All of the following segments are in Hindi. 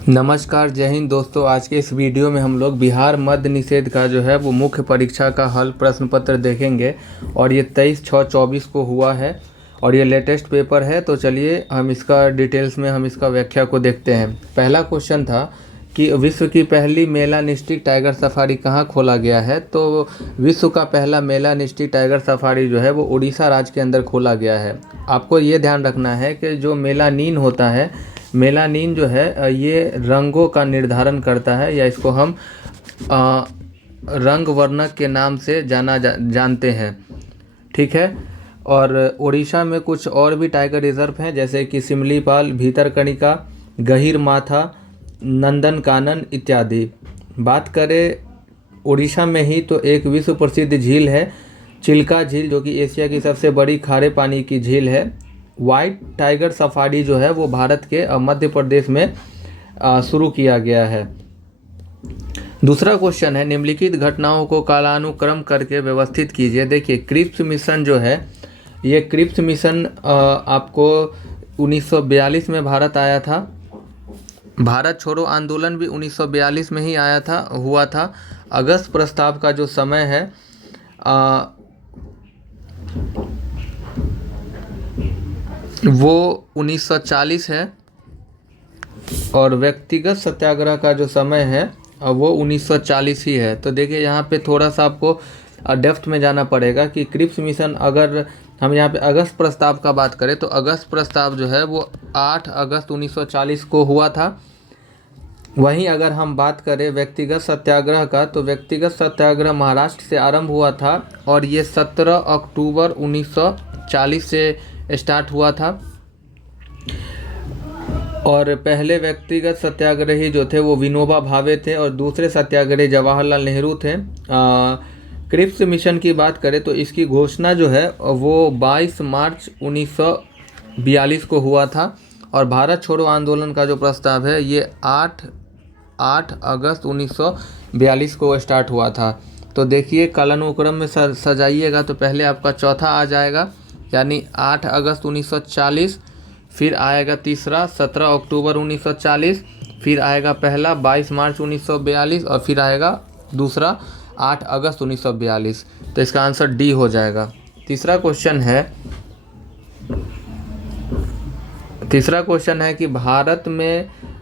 नमस्कार, जय हिंद दोस्तों। आज के इस वीडियो में हम लोग बिहार मद्य निषेध का जो है वो मुख्य परीक्षा का हल प्रश्न पत्र देखेंगे और ये 23/6/24 को हुआ है और ये लेटेस्ट पेपर है। तो चलिए हम इसका डिटेल्स में हम इसका व्याख्या को देखते हैं। पहला क्वेश्चन था कि विश्व की पहली मेलानिस्टिक टाइगर सफारी कहाँ खोला गया है। तो विश्व का पहला मेलानिस्टिक टाइगर सफारी जो है वो उड़ीसा राज्य के अंदर खोला गया है। आपको ये ध्यान रखना है कि जो मेलानिन होता है, मेलानिन जो है ये रंगों का निर्धारण करता है या इसको हम रंग वर्णक के नाम से जानते हैं, ठीक है। और उड़ीसा में कुछ और भी टाइगर रिजर्व हैं, जैसे कि सिमलीपाल, भीतरकनिका, गहीर माथा, नंदनकानन इत्यादि। बात करें उड़ीसा में ही तो एक विश्व प्रसिद्ध झील है चिल्का झील, जो कि एशिया की सबसे बड़ी खारे पानी की झील है। वाइट टाइगर सफारी जो है वो भारत के मध्य प्रदेश में शुरू किया गया है। दूसरा क्वेश्चन है, निम्नलिखित घटनाओं को कालानुक्रम करके व्यवस्थित कीजिए। देखिए, क्रिप्स मिशन जो है, ये क्रिप्स मिशन आपको 1942 में भारत आया था। भारत छोड़ो आंदोलन भी 1942 में ही हुआ था। अगस्त प्रस्ताव का जो समय है वो 1940 है और व्यक्तिगत सत्याग्रह का जो समय है वो 1940 ही है। तो देखिए, यहाँ पे थोड़ा सा आपको डेप्थ में जाना पड़ेगा कि क्रिप्स मिशन, अगर हम यहाँ पे अगस्त प्रस्ताव का बात करें तो अगस्त प्रस्ताव जो है वो 8 अगस्त 1940 को हुआ था। वहीं अगर हम बात करें व्यक्तिगत सत्याग्रह का, तो व्यक्तिगत सत्याग्रह महाराष्ट्र से आरंभ हुआ था और ये 17 अक्टूबर 1940 से स्टार्ट हुआ था। और पहले व्यक्तिगत सत्याग्रही जो थे वो विनोबा भावे थे और दूसरे सत्याग्रही जवाहरलाल नेहरू थे। क्रिप्स मिशन की बात करें तो इसकी घोषणा जो है वो 22 मार्च 1942 को हुआ था और भारत छोड़ो आंदोलन का जो प्रस्ताव है ये 8 अगस्त 1942 को स्टार्ट हुआ था। तो देखिए, कालानुक्रम में सजाइएगा तो पहले आपका चौथा आ जाएगा, यानी 8 अगस्त 1940, फिर आएगा तीसरा 17 अक्टूबर 1940, फिर आएगा पहला 22 मार्च 1942 और फिर आएगा दूसरा 8 अगस्त 1942। तो इसका आंसर डी हो जाएगा। तीसरा क्वेश्चन है कि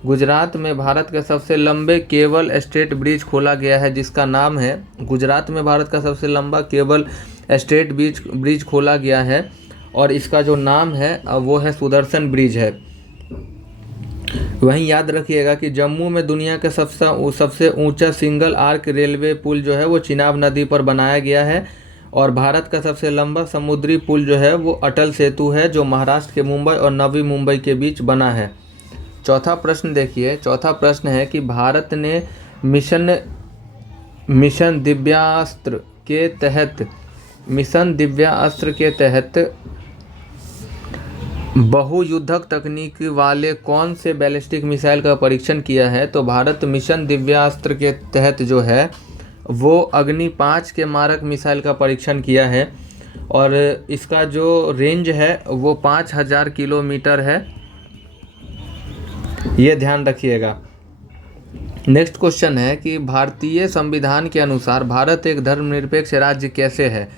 गुजरात में भारत का सबसे लंबे केबल स्टेट ब्रिज खोला गया है, जिसका नाम है, गुजरात में भारत का सबसे लंबा केबल स्टेट ब्रिज खोला गया है और इसका जो नाम है वो है सुदर्शन ब्रिज है। वहीं याद रखिएगा कि जम्मू में दुनिया का सबसे ऊंचा सिंगल आर्क रेलवे पुल जो है वो चिनाब नदी पर बनाया गया है और भारत का सबसे लंबा समुद्री पुल जो है वो अटल सेतु है, जो महाराष्ट्र के मुंबई और नवी मुंबई के बीच बना है। चौथा प्रश्न देखिए, चौथा प्रश्न है कि भारत ने मिशन दिव्यास्त्र के तहत बहुयुद्धक तकनीक वाले कौन से बैलिस्टिक मिसाइल का परीक्षण किया है। तो भारत मिशन दिव्यास्त्र के तहत जो है वो अग्नि 5 के मारक मिसाइल का परीक्षण किया है और इसका जो रेंज है वो 5000 किलोमीटर है, ये ध्यान रखिएगा। नेक्स्ट क्वेश्चन है कि भारतीय संविधान के अनुसार भारत एक धर्मनिरपेक्ष राज्य कैसे है।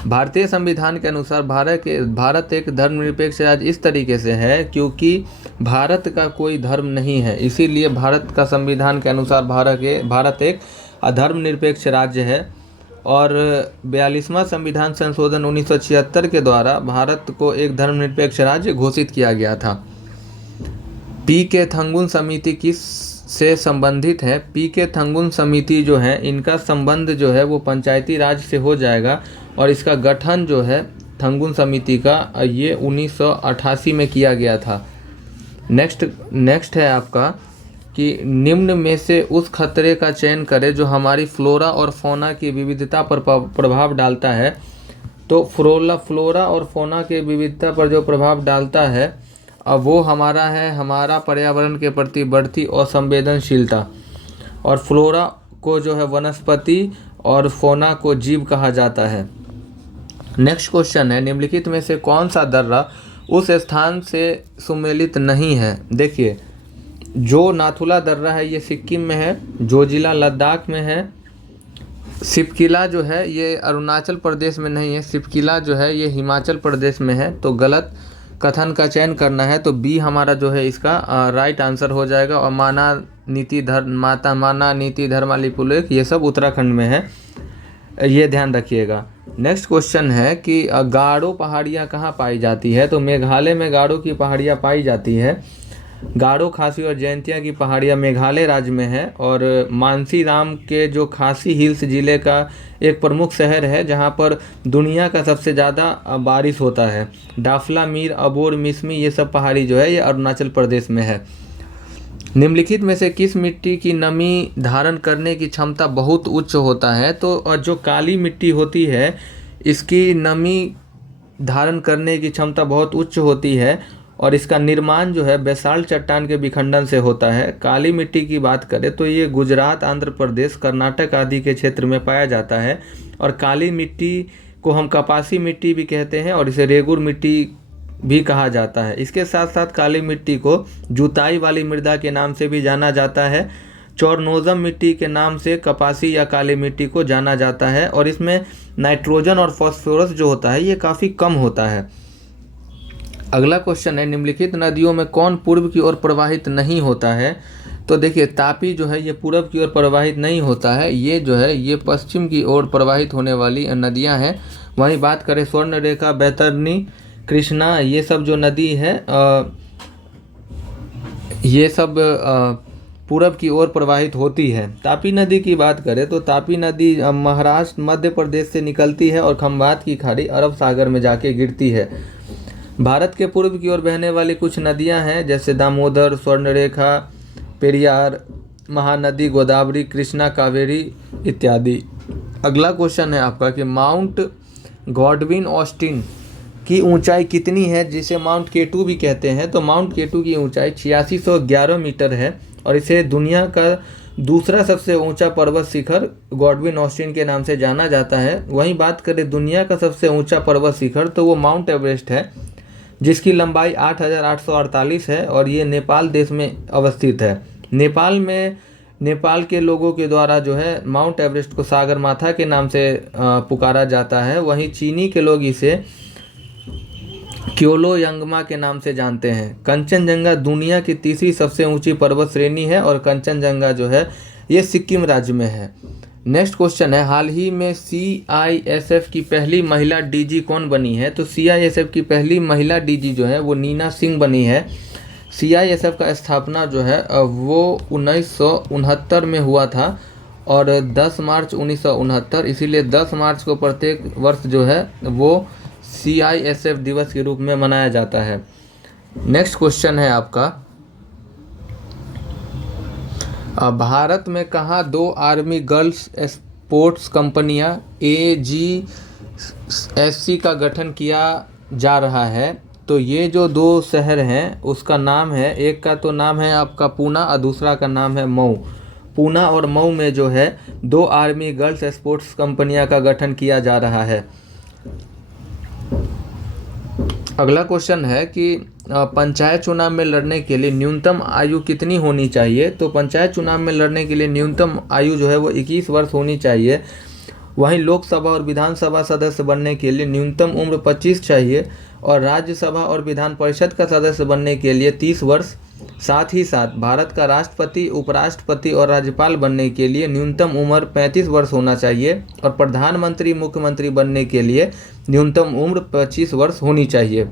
भारतीय संविधान के अनुसार भारत एक धर्मनिरपेक्ष राज्य इस तरीके से है क्योंकि भारत का कोई धर्म नहीं है, इसीलिए भारत का संविधान के अनुसार भारत एक धर्मनिरपेक्ष राज्य है। और 42वां संविधान संशोधन 1976 के द्वारा भारत को एक धर्मनिरपेक्ष राज्य घोषित किया गया था। पी के थंगुन समिति किस से संबंधित है। पी के थंगुन समिति जो है, इनका संबंध जो है वो पंचायती राज से हो जाएगा और इसका गठन जो है थंगुन समिति का ये 1988 में किया गया था। नेक्स्ट है आपका कि निम्न में से उस खतरे का चयन करें जो हमारी फ्लोरा और फौना की विविधता पर प्रभाव डालता है। तो फ्लोरा और फौना के विविधता पर जो प्रभाव डालता है अब वो हमारा पर्यावरण के प्रति बढ़ती असंवेदनशीलता, और फ्लोरा को जो है वनस्पति और फौना को जीव कहा जाता है। नेक्स्ट क्वेश्चन है, निम्नलिखित में से कौन सा दर्रा उस स्थान से सुमेलित नहीं है। देखिए, जो नाथुला दर्रा है ये सिक्किम में है, जोजिला लद्दाख में है, सिपकिला जो है ये अरुणाचल प्रदेश में नहीं है, सिपकिला जो है ये हिमाचल प्रदेश में है। तो गलत कथन का चयन करना है, तो बी हमारा जो है इसका राइट आंसर हो जाएगा। और माना नीति धर्माली पुलेख ये सब उत्तराखंड में है, ये ध्यान रखिएगा। नेक्स्ट क्वेश्चन है कि गारो पहाड़ियाँ कहाँ पाई जाती है? तो मेघालय में गारो की पहाड़ियाँ पाई जाती है। गारो, खासी और जयंतिया की पहाड़ियाँ मेघालय राज्य में है। और मानसी राम के जो खासी हिल्स ज़िले का एक प्रमुख शहर है जहाँ पर दुनिया का सबसे ज़्यादा बारिश होता है। डाफला, मीर, अबोर, मिसमी ये सब पहाड़ी जो है ये अरुणाचल प्रदेश में है। निम्नलिखित में से किस मिट्टी की नमी धारण करने की क्षमता बहुत उच्च होता है? तो जो काली मिट्टी होती है इसकी नमी धारण करने की क्षमता बहुत उच्च होती है और इसका निर्माण जो है बेसाल्ट चट्टान के विखंडन से होता है। काली मिट्टी की बात करें तो ये गुजरात, आंध्र प्रदेश, कर्नाटक आदि के क्षेत्र में पाया जाता है। और काली मिट्टी को हम कपासी मिट्टी भी कहते हैं और इसे रेगुर मिट्टी भी कहा जाता है। इसके साथ साथ काली मिट्टी को जुताई वाली मृदा के नाम से भी जाना जाता है। चोरनोजम मिट्टी के नाम से कपासी या काली मिट्टी को जाना जाता है और इसमें नाइट्रोजन और फास्फोरस जो होता है ये काफ़ी कम होता है। अगला क्वेश्चन है, निम्नलिखित नदियों में कौन पूर्व की ओर प्रवाहित नहीं होता है? तो देखिए तापी जो है ये पूर्व की ओर प्रवाहित नहीं होता है, ये जो है ये पश्चिम की ओर प्रवाहित होने वाली नदियां हैं। वहीं बात करें स्वर्णरेखा, बैतरनी, कृष्णा ये सब जो नदी है ये सब पूरब की ओर प्रवाहित होती है। तापी नदी की बात करें तो तापी नदी महाराष्ट्र, मध्य प्रदेश से निकलती है और खंभात की खाड़ी अरब सागर में जाके गिरती है। भारत के पूर्व की ओर बहने वाली कुछ नदियां हैं जैसे दामोदर, स्वर्णरेखा, पेरियार, महानदी, गोदावरी, कृष्णा, कावेरी इत्यादि। अगला क्वेश्चन है आपका कि माउंट गॉडविन ऑस्टिन की ऊंचाई कितनी है, जिसे माउंट केटू भी कहते हैं? तो माउंट केटू की ऊंचाई 8611 मीटर है और इसे दुनिया का दूसरा सबसे ऊंचा पर्वत शिखर गॉडविन ऑस्टिन के नाम से जाना जाता है। वहीं बात करें दुनिया का सबसे ऊंचा पर्वत शिखर तो वो माउंट एवरेस्ट है जिसकी लंबाई 8848 है और ये नेपाल देश में अवस्थित है। नेपाल के लोगों के द्वारा जो है माउंट एवरेस्ट को सागरमाथा के नाम से पुकारा जाता है। वहीं चीनी के लोग इसे क्योलो यंगमा के नाम से जानते हैं। कंचनजंगा दुनिया की तीसरी सबसे ऊंची पर्वत श्रेणी है और कंचनजंगा जो है ये सिक्किम राज्य में है। नेक्स्ट क्वेश्चन है, हाल ही में CISF की पहली महिला DG कौन बनी है? तो CISF की पहली महिला DG जो है वो नीना सिंह बनी है। CISF का स्थापना जो है वो 1969 में हुआ था और 10 मार्च 1969, इसीलिए 10 मार्च को प्रत्येक वर्ष जो है वो CISF दिवस के रूप में मनाया जाता है। नेक्स्ट क्वेश्चन है आपका, भारत में कहाँ 2 आर्मी गर्ल्स स्पोर्ट्स कंपनियां AGSC का गठन किया जा रहा है? तो ये जो 2 शहर हैं उसका नाम है, एक का तो नाम है आपका पूना और दूसरा का नाम है मऊ। पूना और मऊ में जो है 2 आर्मी गर्ल्स स्पोर्ट्स कंपनियां का गठन किया जा रहा है। अगला क्वेश्चन है कि पंचायत चुनाव में लड़ने के लिए न्यूनतम आयु कितनी होनी चाहिए? तो पंचायत चुनाव में लड़ने के लिए न्यूनतम आयु जो है वो 21 वर्ष होनी चाहिए। वहीं लोकसभा और विधानसभा सदस्य बनने के लिए न्यूनतम उम्र 25 चाहिए और राज्यसभा और विधान परिषद का सदस्य बनने के लिए 30 वर्ष। साथ ही साथ भारत का राष्ट्रपति, उपराष्ट्रपति और राज्यपाल बनने के लिए न्यूनतम उम्र 35 वर्ष होना चाहिए और प्रधानमंत्री, मुख्यमंत्री बनने के लिए न्यूनतम उम्र 25 वर्ष होनी चाहिए।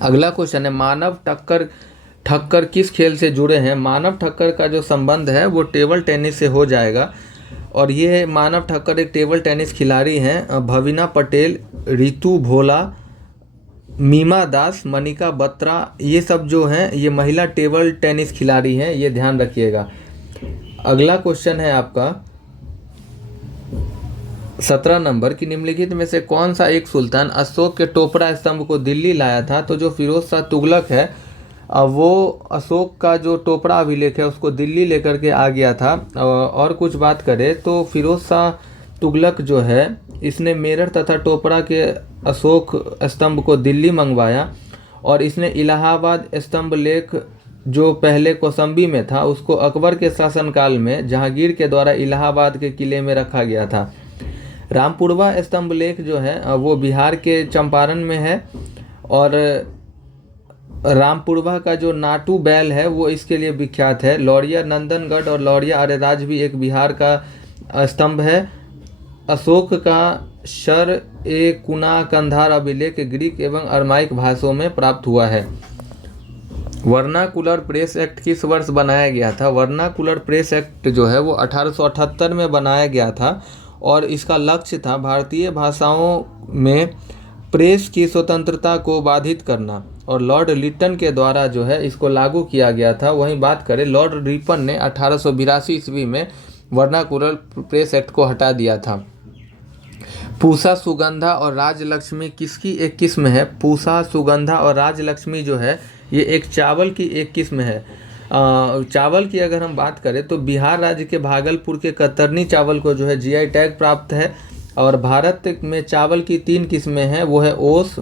अगला क्वेश्चन है, मानव ठक्कर किस खेल से जुड़े हैं? मानव ठक्कर का जो संबंध है वो टेबल टेनिस से हो जाएगा और ये मानव ठक्कर एक टेबल टेनिस खिलाड़ी हैं। भविना पटेल, रितु भोला, मीमा दास, मनिका बत्रा ये सब जो हैं ये महिला टेबल टेनिस खिलाड़ी हैं, ये ध्यान रखिएगा। अगला क्वेश्चन है आपका 17 नंबर की, निम्नलिखित में से कौन सा एक सुल्तान अशोक के टोपरा स्तंभ को दिल्ली लाया था? तो जो फिरोज शाह तुगलक है वो अशोक का जो टोपरा अभिलेख है उसको दिल्ली लेकर के आ गया था। और कुछ बात करें तो फिरोज शाह तुगलक जो है इसने मेरठ तथा टोपरा के अशोक स्तंभ को दिल्ली मंगवाया और इसने इलाहाबाद स्तंभ लेख जो पहले कौशाम्बी में था उसको अकबर के शासनकाल में जहांगीर के द्वारा इलाहाबाद के किले में रखा गया था। रामपुरवा स्तंभ लेख जो है वो बिहार के चंपारण में है, और रामपुरवा का जो नाटू बैल है वो इसके लिए विख्यात है। लौरिया नंदनगढ़ और लौरिया अरेराज भी एक बिहार का स्तंभ है। अशोक का शर ए कुना कंधार अभिलेख ग्रीक एवं अरमाइक भाषाओं में प्राप्त हुआ है। वर्नाकुलर प्रेस एक्ट किस वर्ष बनाया गया था? वर्नाकुलर प्रेस एक्ट जो है वो 1878 में बनाया गया था, और इसका लक्ष्य था भारतीय भाषाओं में प्रेस की स्वतंत्रता को बाधित करना, और लॉर्ड लिटन के द्वारा जो है इसको लागू किया गया था। वहीं बात करें लॉर्ड रिपन ने 1882 ईस्वी में वर्नाकुलर प्रेस एक्ट को हटा दिया था। पूसा, सुगंधा और राजलक्ष्मी किसकी एक किस्म है? पूसा, सुगंधा और राजलक्ष्मी जो है ये एक चावल की एक किस्म है। चावल की अगर हम बात करें तो बिहार राज्य के भागलपुर के कतरनी चावल को जो है जीआई टैग प्राप्त है। और भारत में चावल की 3 किस्में हैं, वो है ओस,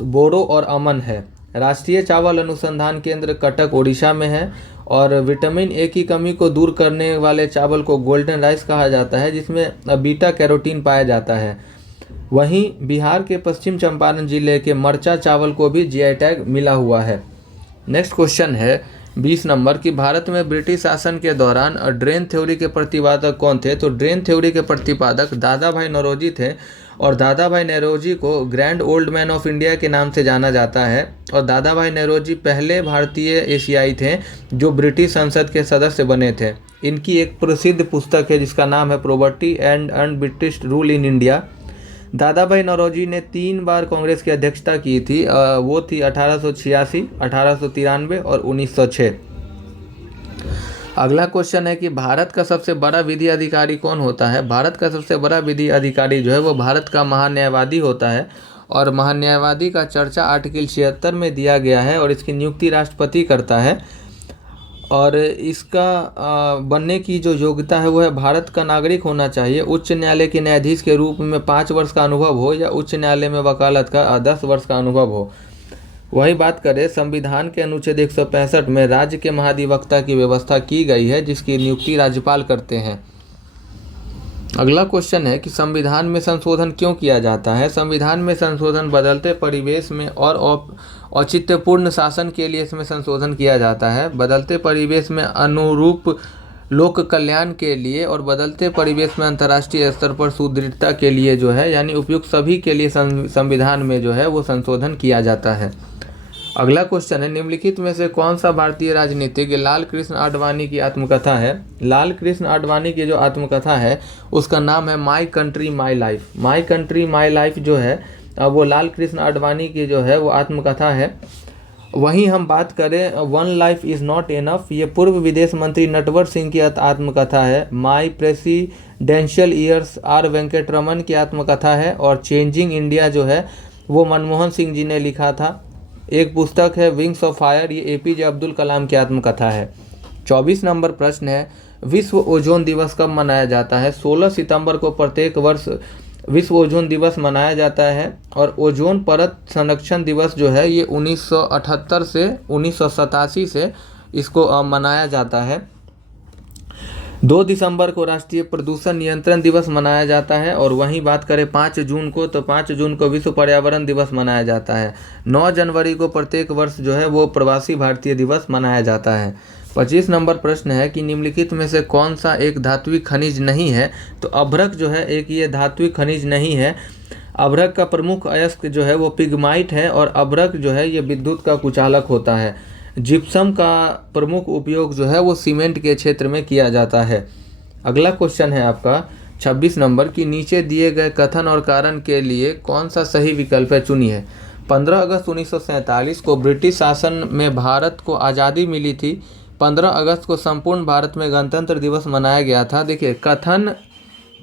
बोरो और अमन है। राष्ट्रीय चावल अनुसंधान केंद्र कटक ओडिशा में है। और विटामिन ए की कमी को दूर करने वाले चावल को गोल्डन राइस कहा जाता है, जिसमें बीटा कैरोटीन पाया जाता है। वहीं बिहार के पश्चिम चंपारण जिले के मरचा चावल को भी जीआई टैग मिला हुआ है। नेक्स्ट क्वेश्चन है 20 नंबर की भारत में ब्रिटिश शासन के दौरान ड्रेन थ्योरी के प्रतिपादक कौन थे? तो ड्रेन थ्योरी के प्रतिपादक दादा भाई नौरोजी थे, और दादा भाई नौरोजी को grand old man of India के नाम से जाना जाता है। और दादा भाई नौरोजी पहले भारतीय एशियाई थे जो ब्रिटिश संसद के सदस्य बने थे। इनकी एक प्रसिद्ध पुस्तक है जिसका नाम है property and British rule in India. दादा भाई नौरोजी ने 3 बार कांग्रेस की अध्यक्षता की थी, वो थी 1886, 1893 और 1906। अगला क्वेश्चन है कि भारत का सबसे बड़ा विधि अधिकारी कौन होता है? भारत का सबसे बड़ा विधि अधिकारी जो है वो भारत का महान्यायवादी होता है, और महान्यायवादी का चर्चा आर्टिकल 76 में दिया गया है, और इसकी नियुक्ति राष्ट्रपति करता है। और इसका बनने की जो योग्यता है वो है भारत का नागरिक होना चाहिए, उच्च न्यायालय के न्यायाधीश के रूप में 5 वर्ष का अनुभव हो, या उच्च न्यायालय में वकालत का 10 वर्ष का अनुभव हो। वही बात करें संविधान के अनुच्छेद 165 में राज्य के महाधिवक्ता की व्यवस्था की गई है, जिसकी नियुक्ति राज्यपाल करते हैं। अगला क्वेश्चन है कि संविधान में संशोधन क्यों किया जाता है? संविधान में संशोधन बदलते परिवेश में और औचित्यपूर्ण शासन के लिए इसमें संशोधन किया जाता है। बदलते परिवेश में अनुरूप लोक कल्याण के लिए, और बदलते परिवेश में अंतर्राष्ट्रीय स्तर पर सुदृढ़ता के लिए जो है, यानी उपयुक्त सभी के लिए संविधान में जो है वो संशोधन किया जाता है। अगला क्वेश्चन है निम्नलिखित में से कौन सा भारतीय राजनीतिज्ञ लाल कृष्ण आडवाणी की आत्मकथा है? लाल कृष्ण आडवाणी की जो आत्मकथा है उसका नाम है my country my life. My country my life जो है वो लाल कृष्ण आडवाणी की जो है वो आत्मकथा है। वहीं हम बात करें one life is not enough, ये पूर्व विदेश मंत्री नटवर सिंह की आत्मकथा है। माई प्रेसिडेंशियल ईयर्स आर वेंकटरमन की आत्मकथा है। और चेंजिंग इंडिया जो है वो मनमोहन सिंह जी ने लिखा था। एक पुस्तक है विंग्स ऑफ फायर, ये एपीजे अब्दुल कलाम की आत्मकथा है। 24 नंबर प्रश्न है विश्व ओजोन दिवस कब मनाया जाता है? 16 सितंबर को प्रत्येक वर्ष विश्व ओजोन दिवस मनाया जाता है। और ओजोन परत संरक्षण दिवस जो है ये 1978 से 1987 से इसको मनाया जाता है। 2 दिसंबर को राष्ट्रीय प्रदूषण नियंत्रण दिवस मनाया जाता है। और वहीं बात करें 5 जून को, तो 5 जून को विश्व पर्यावरण दिवस मनाया जाता है। 9 जनवरी को प्रत्येक वर्ष जो है वो प्रवासी भारतीय दिवस मनाया जाता है। 25 नंबर प्रश्न है कि निम्नलिखित में से कौन सा एक धात्विक खनिज नहीं है? तो अभ्रक जो है एक ये धात्विक खनिज नहीं है। अभ्रक का प्रमुख अयस्क जो है वो पिग्माइट है, और अभ्रक जो है ये विद्युत का कुचालक होता है। जिप्सम का प्रमुख उपयोग जो है वो सीमेंट के क्षेत्र में किया जाता है। अगला क्वेश्चन है आपका 26 नंबर की नीचे दिए गए कथन और कारण के लिए कौन सा सही विकल्प है, चुनिए। 15 अगस्त 1947 को ब्रिटिश शासन में भारत को आज़ादी मिली थी। 15 अगस्त को संपूर्ण भारत में गणतंत्र दिवस मनाया गया था। देखिए कथन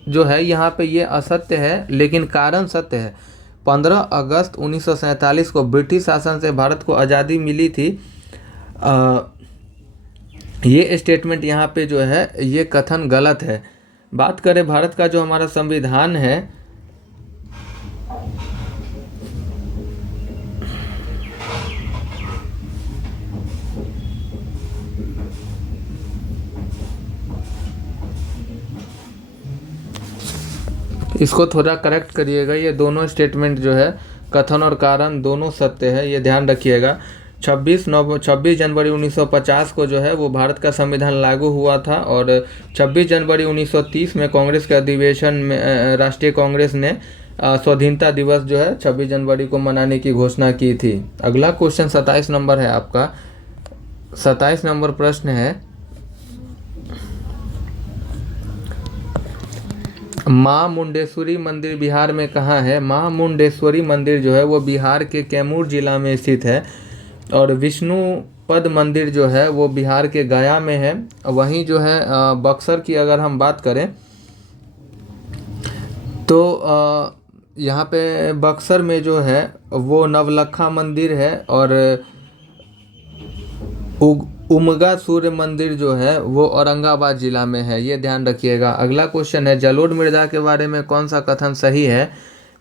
जो है यहाँ पे ये असत्य है, लेकिन कारण सत्य है। 15 अगस्त 1947 को ब्रिटिश शासन से भारत को आज़ादी मिली थी। ये स्टेटमेंट यहाँ पे जो है ये कथन गलत है। बात करें भारत का जो हमारा संविधान है, इसको थोड़ा करेक्ट करिएगा, ये दोनों स्टेटमेंट जो है कथन और कारण दोनों सत्य है, ये ध्यान रखिएगा। 26 जनवरी 1950 को जो है वो भारत का संविधान लागू हुआ था और 26 जनवरी 1930 में कांग्रेस के अधिवेशन में राष्ट्रीय कांग्रेस ने स्वाधीनता दिवस जो है 26 जनवरी को मनाने की घोषणा की थी। अगला क्वेश्चन 27 नंबर है आपका। 27 नंबर प्रश्न है, माँ मुंडेश्वरी मंदिर बिहार में कहाँ है? माँ मुंडेश्वरी मंदिर जो है वो बिहार के कैमूर जिला में स्थित है और विष्णुपद मंदिर जो है वो बिहार के गया में है। वहीं जो है बक्सर की अगर हम बात करें तो यहाँ पे बक्सर में जो है वो नवलखा मंदिर है और उमगा सूर्य मंदिर जो है वो औरंगाबाद जिला में है, ये ध्यान रखिएगा। अगला क्वेश्चन है, जलोढ़ मृदा के बारे में कौन सा कथन सही है?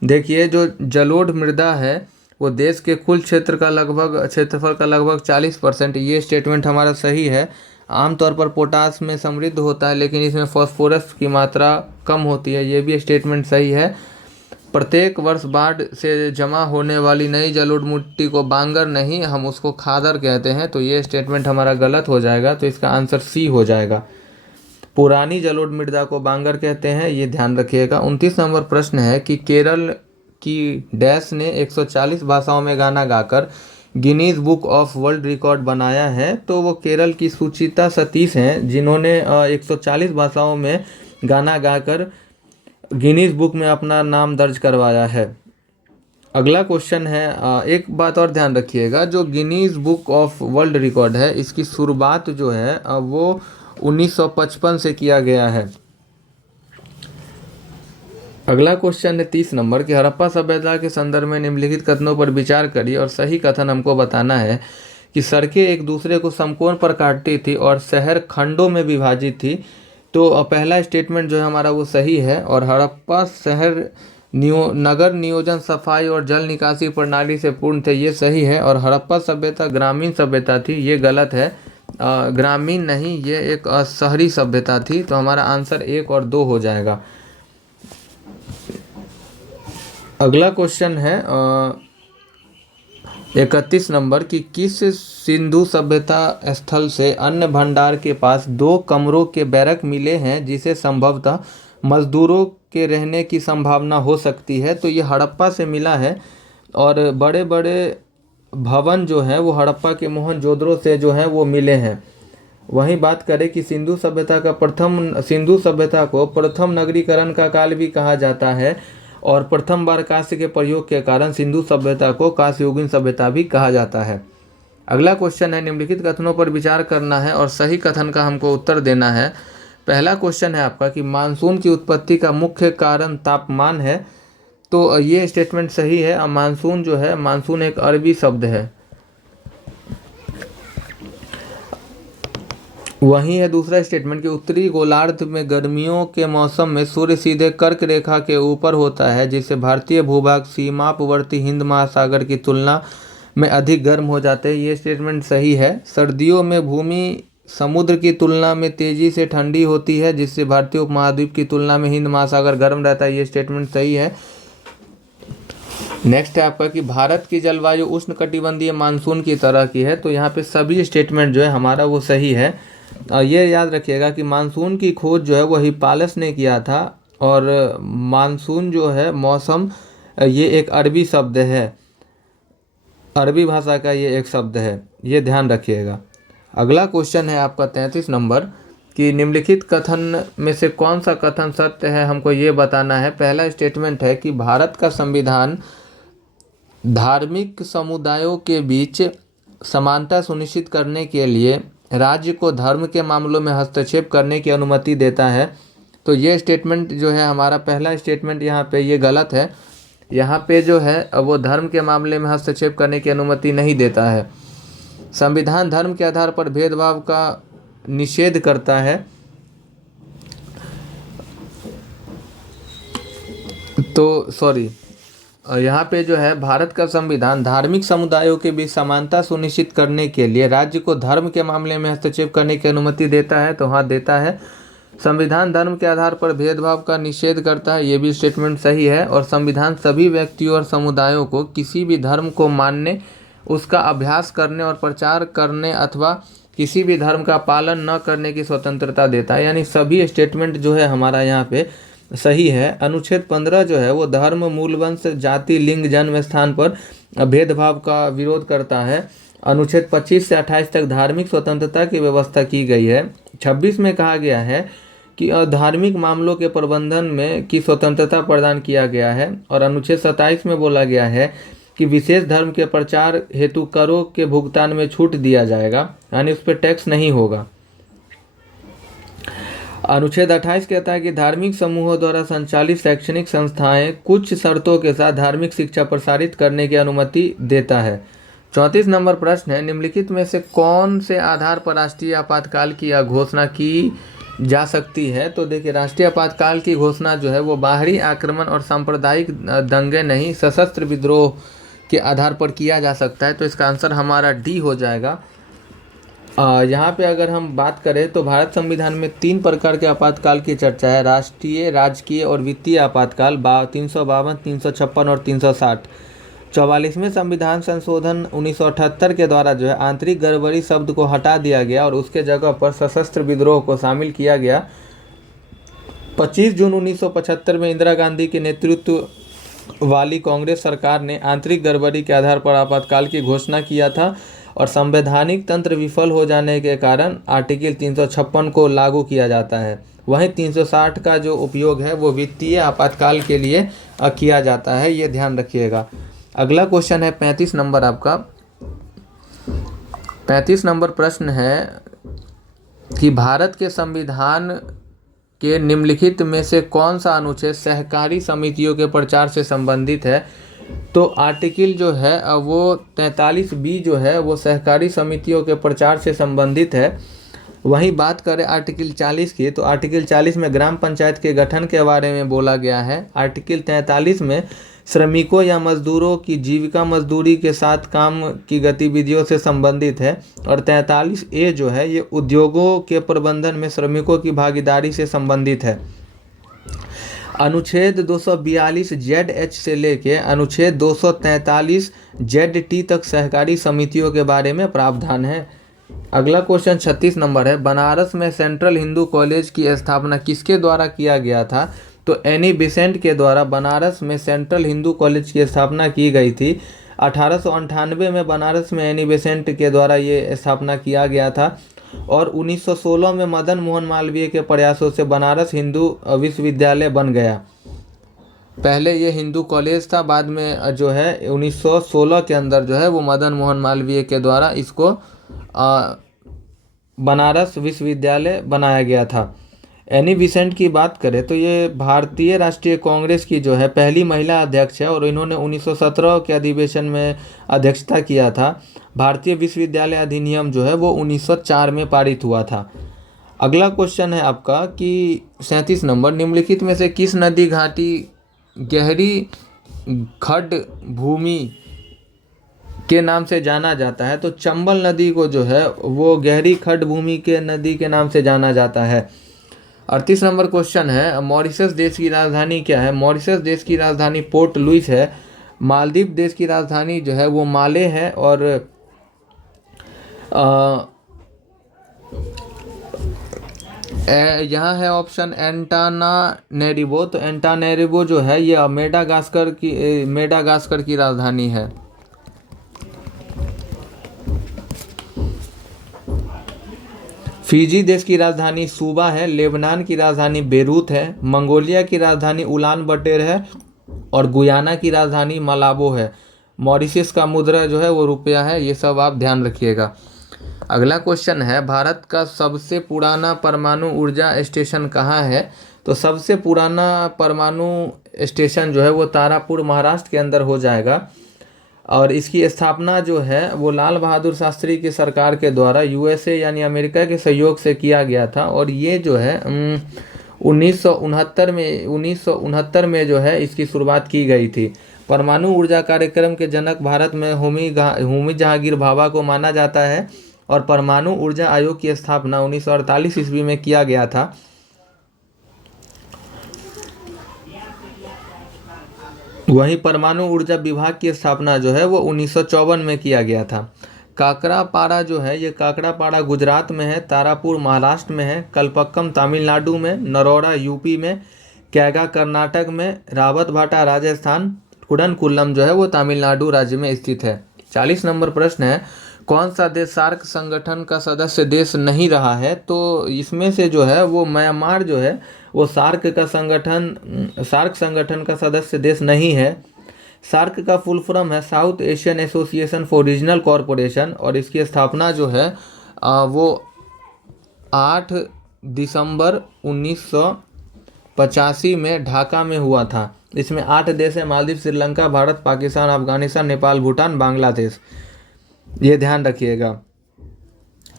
देखिए, जो जलोढ़ मृदा है वो देश के कुल क्षेत्रफल का लगभग 40%, ये स्टेटमेंट हमारा सही है। आमतौर पर पोटास में समृद्ध होता है लेकिन इसमें फास्फोरस की मात्रा कम होती है, ये भी स्टेटमेंट सही है। प्रत्येक वर्ष बाढ़ से जमा होने वाली नई जलोढ़ मिट्टी को बांगर नहीं, हम उसको खादर कहते हैं, तो ये स्टेटमेंट हमारा गलत हो जाएगा, तो इसका आंसर सी हो जाएगा। पुरानी जलोढ़ मृदा को बांगर कहते हैं, ये ध्यान रखिएगा। 29 नंबर प्रश्न है कि केरल की डैश ने 140 भाषाओं में गाना गाकर Guinness book of world record बनाया है, तो वो केरल की सुचिता सतीश हैं जिन्होंने 140 भाषाओं में गाना गाकर गिनीज बुक में अपना नाम दर्ज करवाया है। अगला क्वेश्चन है, एक बात और ध्यान रखिएगा, जो Guinness book of world record है इसकी शुरुआत जो है वो 1955 से किया गया है। अगला क्वेश्चन है 30 नंबर कि हड़प्पा सभ्यता के संदर्भ में निम्नलिखित कथनों पर विचार करिए और सही कथन हमको बताना है कि सड़कें एक दूसरे को समकोण पर काटती थी और शहर खंडों में विभाजित थी, तो पहला स्टेटमेंट जो है हमारा वो सही है। और हड़प्पा शहर नगर नियोजन, सफाई और जल निकासी प्रणाली से पूर्ण थे, ये सही है। और हड़प्पा सभ्यता ग्रामीण सभ्यता थी, ये गलत है। ग्रामीण नहीं, ये एक शहरी सभ्यता थी, तो हमारा आंसर 1 और 2 हो जाएगा। अगला क्वेश्चन है 31 नंबर कि किस सिंधु सभ्यता स्थल से अन्न भंडार के पास 2 कमरों के बैरक मिले हैं जिसे संभवतः मजदूरों के रहने की संभावना हो सकती है? तो ये हड़प्पा से मिला है और बड़े बड़े भवन जो हैं वो हड़प्पा के मोहनजोदड़ो से जो हैं वो मिले हैं। वहीं बात करें कि सिंधु सभ्यता को प्रथम नगरीकरण का काल भी कहा जाता है और प्रथम बार कांस्य के प्रयोग के कारण सिंधु सभ्यता को कांस्ययुगीन सभ्यता भी कहा जाता है। अगला क्वेश्चन है, निम्नलिखित कथनों पर विचार करना है और सही कथन का हमको उत्तर देना है। पहला क्वेश्चन है आपका कि मानसून की उत्पत्ति का मुख्य कारण तापमान है, तो ये स्टेटमेंट सही है। मानसून जो है, मानसून एक अरबी शब्द है। वहीं है दूसरा स्टेटमेंट कि उत्तरी गोलार्ध में गर्मियों के मौसम में सूर्य सीधे कर्क रेखा के ऊपर होता है, जिससे भारतीय भूभाग सीमावर्ती हिंद महासागर की तुलना में अधिक गर्म हो जाते हैं, ये स्टेटमेंट सही है। सर्दियों में भूमि समुद्र की तुलना में तेजी से ठंडी होती है, जिससे भारतीय उपमहाद्वीप की तुलना में हिंद महासागर गर्म रहता है, ये स्टेटमेंट सही है। नेक्स्ट है आपका कि भारत की जलवायु उष्णकटिबंधीय मानसून की तरह की है, तो यहाँ पे सभी स्टेटमेंट जो है हमारा वो सही है। ये याद रखिएगा कि मानसून की खोज जो है वो हिप्पालस ने किया था और मानसून जो है मौसम, ये एक अरबी शब्द है, अरबी भाषा का ये एक शब्द है, ये ध्यान रखिएगा। अगला क्वेश्चन है आपका 33 नंबर कि निम्नलिखित कथन में से कौन सा कथन सत्य है, हमको ये बताना है। पहला स्टेटमेंट है कि भारत का संविधान धार्मिक समुदायों के बीच समानता सुनिश्चित करने के लिए राज्य को धर्म के मामलों में हस्तक्षेप करने की अनुमति देता है, तो ये स्टेटमेंट जो है हमारा पहला स्टेटमेंट यहाँ पे ये गलत है। यहाँ पे जो है वो धर्म के मामले में हस्तक्षेप करने की अनुमति नहीं देता है। संविधान धर्म के आधार पर भेदभाव का निषेध करता है, तो सॉरी, यहाँ पे जो है भारत का संविधान धार्मिक समुदायों के बीच समानता सुनिश्चित करने के लिए राज्य को धर्म के मामले में हस्तक्षेप करने की अनुमति देता है, तो हाँ देता है। संविधान धर्म के आधार पर भेदभाव का निषेध करता है, ये भी स्टेटमेंट सही है। और संविधान सभी व्यक्तियों और समुदायों को किसी भी धर्म को मानने, उसका अभ्यास करने और प्रचार करने अथवा किसी भी धर्म का पालन न करने की स्वतंत्रता देता है। यानी सभी स्टेटमेंट जो है हमारा यहाँ पे सही है। अनुच्छेद 15 जो है वो धर्म, मूल वंश, जाति, लिंग, जन्म स्थान पर भेदभाव का विरोध करता है। अनुच्छेद 25 से 28 तक धार्मिक स्वतंत्रता की व्यवस्था की गई है। 26 में कहा गया है कि धार्मिक मामलों के प्रबंधन में की स्वतंत्रता प्रदान किया गया है। और अनुच्छेद 27 में बोला गया है कि विशेष धर्म के प्रचार हेतु करों के भुगतान में छूट दिया जाएगा, यानी उस पर टैक्स नहीं होगा। अनुच्छेद 28 कहता है कि धार्मिक समूहों द्वारा संचालित शैक्षणिक संस्थाएं कुछ शर्तों के साथ धार्मिक शिक्षा प्रसारित करने की अनुमति देता है। 34 नंबर प्रश्न है, निम्नलिखित में से कौन से आधार पर राष्ट्रीय आपातकाल की घोषणा की जा सकती है? तो देखिए, राष्ट्रीय आपातकाल की घोषणा जो है वो बाहरी आक्रमण और सांप्रदायिक दंगे नहीं, सशस्त्र विद्रोह के आधार पर किया जा सकता है। तो इसका आंसर हमारा डी हो जाएगा। यहाँ पे अगर हम बात करें तो भारत संविधान में 3 प्रकार के आपातकाल की चर्चा है, राष्ट्रीय, राजकीय और वित्तीय आपातकाल 352, 356 और 360। 44वें संविधान संशोधन 1978 के द्वारा जो है आंतरिक गड़बड़ी शब्द को हटा दिया गया और उसके जगह पर सशस्त्र विद्रोह को शामिल किया गया। 25 जून 1975 में इंदिरा गांधी के नेतृत्व वाली कांग्रेस सरकार ने आंतरिक गड़बड़ी के आधार पर आपातकाल की घोषणा किया था और संवैधानिक तंत्र विफल हो जाने के कारण आर्टिकल 356 को लागू किया जाता है। वहीं 360 का जो उपयोग है वो वित्तीय आपातकाल के लिए किया जाता है, ये ध्यान रखिएगा। अगला क्वेश्चन है 35 नंबर आपका। 35 नंबर प्रश्न है कि भारत के संविधान के निम्नलिखित में से कौन सा अनुच्छेद सहकारी समितियों के प्रचार से संबंधित है? तो आर्टिकल जो है वो 43B जो है वो सहकारी समितियों के प्रचार से संबंधित है। वहीं बात करें आर्टिकल 40 की, तो आर्टिकल 40 में ग्राम पंचायत के गठन के बारे में बोला गया है। आर्टिकल 43 में श्रमिकों या मजदूरों की जीविका मजदूरी के साथ काम की गतिविधियों से संबंधित है। और 43A जो है ये उद्योगों के प्रबंधन में श्रमिकों की भागीदारी से संबंधित है। अनुच्छेद 242 ZH से लेके अनुच्छेद 243 ZT तक सहकारी समितियों के बारे में प्रावधान है। अगला क्वेश्चन 36 नंबर है, बनारस में सेंट्रल हिंदू कॉलेज की स्थापना किसके द्वारा किया गया था? तो एनी बेसेंट के द्वारा बनारस में सेंट्रल हिंदू कॉलेज की स्थापना की गई थी। 1898 में बनारस में एनी बेसेंट के द्वारा ये स्थापना किया गया था। और 1916 में मदन मोहन मालवीय के प्रयासों से बनारस हिंदू विश्वविद्यालय बन गया। पहले ये हिंदू कॉलेज था, बाद में जो है 1916 के अंदर जो है वो मदन मोहन मालवीय के द्वारा इसको बनारस विश्वविद्यालय बनाया गया था। एनी बेसेंट की बात करें तो ये भारतीय राष्ट्रीय कांग्रेस की जो है पहली महिला अध्यक्ष है और इन्होंने 1917 के अधिवेशन में अध्यक्षता किया था। भारतीय विश्वविद्यालय अधिनियम जो है वो 1904 में पारित हुआ था। अगला क्वेश्चन है आपका कि 37 नंबर, निम्नलिखित में से किस नदी घाटी गहरी खड्ड भूमि के नाम से जाना जाता है? तो चंबल नदी को जो है वो गहरी खड्ड भूमि के नदी के नाम से जाना जाता है। 38 नंबर क्वेश्चन है, मॉरिशस देश की राजधानी क्या है? मॉरिशस देश की राजधानी पोर्ट लुइस है। मालदीव देश की राजधानी जो है वो माले है। और यहाँ है ऑप्शन एंटानानेरिवो। तो एंटानानेरिवो जो है ये मेडागास्कर की राजधानी है। फिजी देश की राजधानी सूबा है। लेबनान की राजधानी बेरूत है। मंगोलिया की राजधानी उलान बटेर है। और गुयाना की राजधानी मलाबो है। मॉरिशस का मुद्रा जो है वो रुपया है। ये सब आप ध्यान रखिएगा। अगला क्वेश्चन है, भारत का सबसे पुराना परमाणु ऊर्जा स्टेशन कहाँ है? तो सबसे पुराना परमाणु स्टेशन जो है वो तारापुर महाराष्ट्र के अंदर हो जाएगा। और इसकी स्थापना जो है वो लाल बहादुर शास्त्री की सरकार के द्वारा USA यानी अमेरिका के सहयोग से किया गया था। और ये जो है 1969 में जो है इसकी शुरुआत की गई थी। परमाणु ऊर्जा कार्यक्रम के जनक भारत में होमी जहांगीर भाभा को माना जाता है। और परमाणु ऊर्जा आयोग की स्थापना 1948 ईस्वी में किया गया था। वहीं परमाणु ऊर्जा विभाग की स्थापना जो है वो 1954 में किया गया था। काकरापाड़ा जो है ये काकरापाड़ा गुजरात में है, तारापुर महाराष्ट्र में है, कलपक्कम तमिलनाडु में, नरोड़ा यूपी में, कैगा कर्नाटक में, रावतभाटा राजस्थान, कुडनकुल्लम जो है वो तमिलनाडु राज्य में स्थित है। 40 नंबर प्रश्न है, कौन सा देश सार्क संगठन का सदस्य देश नहीं रहा है? तो इसमें से जो है वो म्यांमार जो है वो सार्क संगठन का सदस्य देश नहीं है। सार्क का फुल फॉर्म है south Asian association for regional corporation और इसकी स्थापना जो है वो 8 दिसंबर 1985 में ढाका में हुआ था। इसमें 8 देश है, मालदीव, श्रीलंका, भारत, पाकिस्तान, अफगानिस्तान, नेपाल, भूटान, बांग्लादेश, ये ध्यान रखिएगा।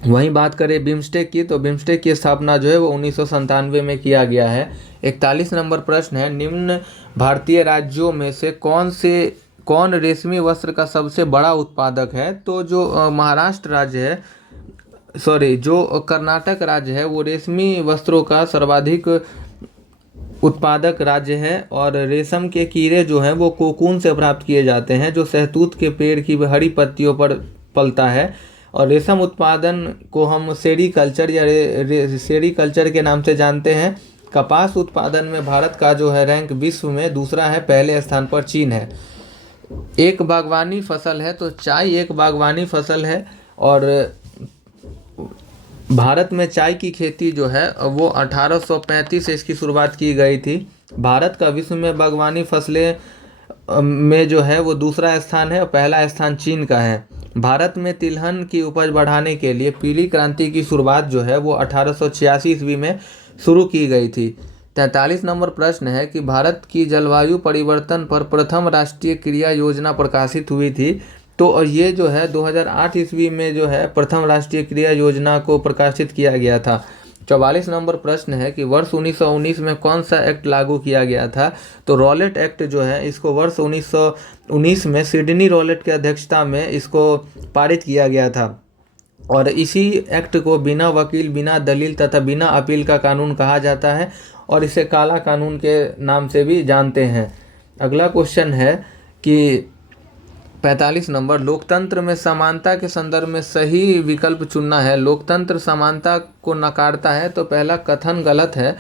वहीं बात करें बिम्स्टेक की, तो बिम्स्टेक की स्थापना जो है वो 1997 में किया गया है। 41 नंबर प्रश्न है, निम्न भारतीय राज्यों में से कौन रेशमी वस्त्र का सबसे बड़ा उत्पादक है? तो जो महाराष्ट्र राज्य है, जो कर्नाटक राज्य है वो रेशमी वस्त्रों का सर्वाधिक उत्पादक राज्य है। और रेशम के कीड़े जो हैं वो कोकून से प्राप्त किए जाते हैं जो सहतूत के पेड़ की हरी पत्तियों पर पलता है। और रेशम उत्पादन को हम सेरीकल्चर या सेरीकल्चर के नाम से जानते हैं। कपास उत्पादन में भारत का जो है रैंक विश्व में दूसरा है, पहले स्थान पर चीन है। एक बागवानी फसल है, तो चाय एक बागवानी फसल है और भारत में चाय की खेती जो है वो 1835 से इसकी शुरुआत की गई थी। भारत का विश्व में बागवानी फसलें में जो है वो दूसरा स्थान है और पहला स्थान चीन का है। भारत में तिलहन की उपज बढ़ाने के लिए पीली क्रांति की शुरुआत जो है वो 1886 ईस्वी में शुरू की गई थी। 43 नंबर प्रश्न है कि भारत की जलवायु परिवर्तन पर प्रथम राष्ट्रीय क्रिया योजना प्रकाशित हुई थी। तो ये जो है 2008 ईस्वी में जो है प्रथम राष्ट्रीय क्रिया योजना को प्रकाशित किया गया था। 44 नंबर प्रश्न है कि वर्ष 1919 में कौन सा एक्ट लागू किया गया था? तो रॉलेट एक्ट जो है इसको वर्ष 1919 में सिडनी रॉलेट की अध्यक्षता में इसको पारित किया गया था और इसी एक्ट को बिना वकील, बिना दलील तथा बिना अपील का कानून कहा जाता है और इसे काला कानून के नाम से भी जानते हैं। अगला क्वेश्चन है कि 45 नंबर, लोकतंत्र में समानता के संदर्भ में सही विकल्प चुनना है। लोकतंत्र समानता को नकारता है, तो पहला कथन गलत है।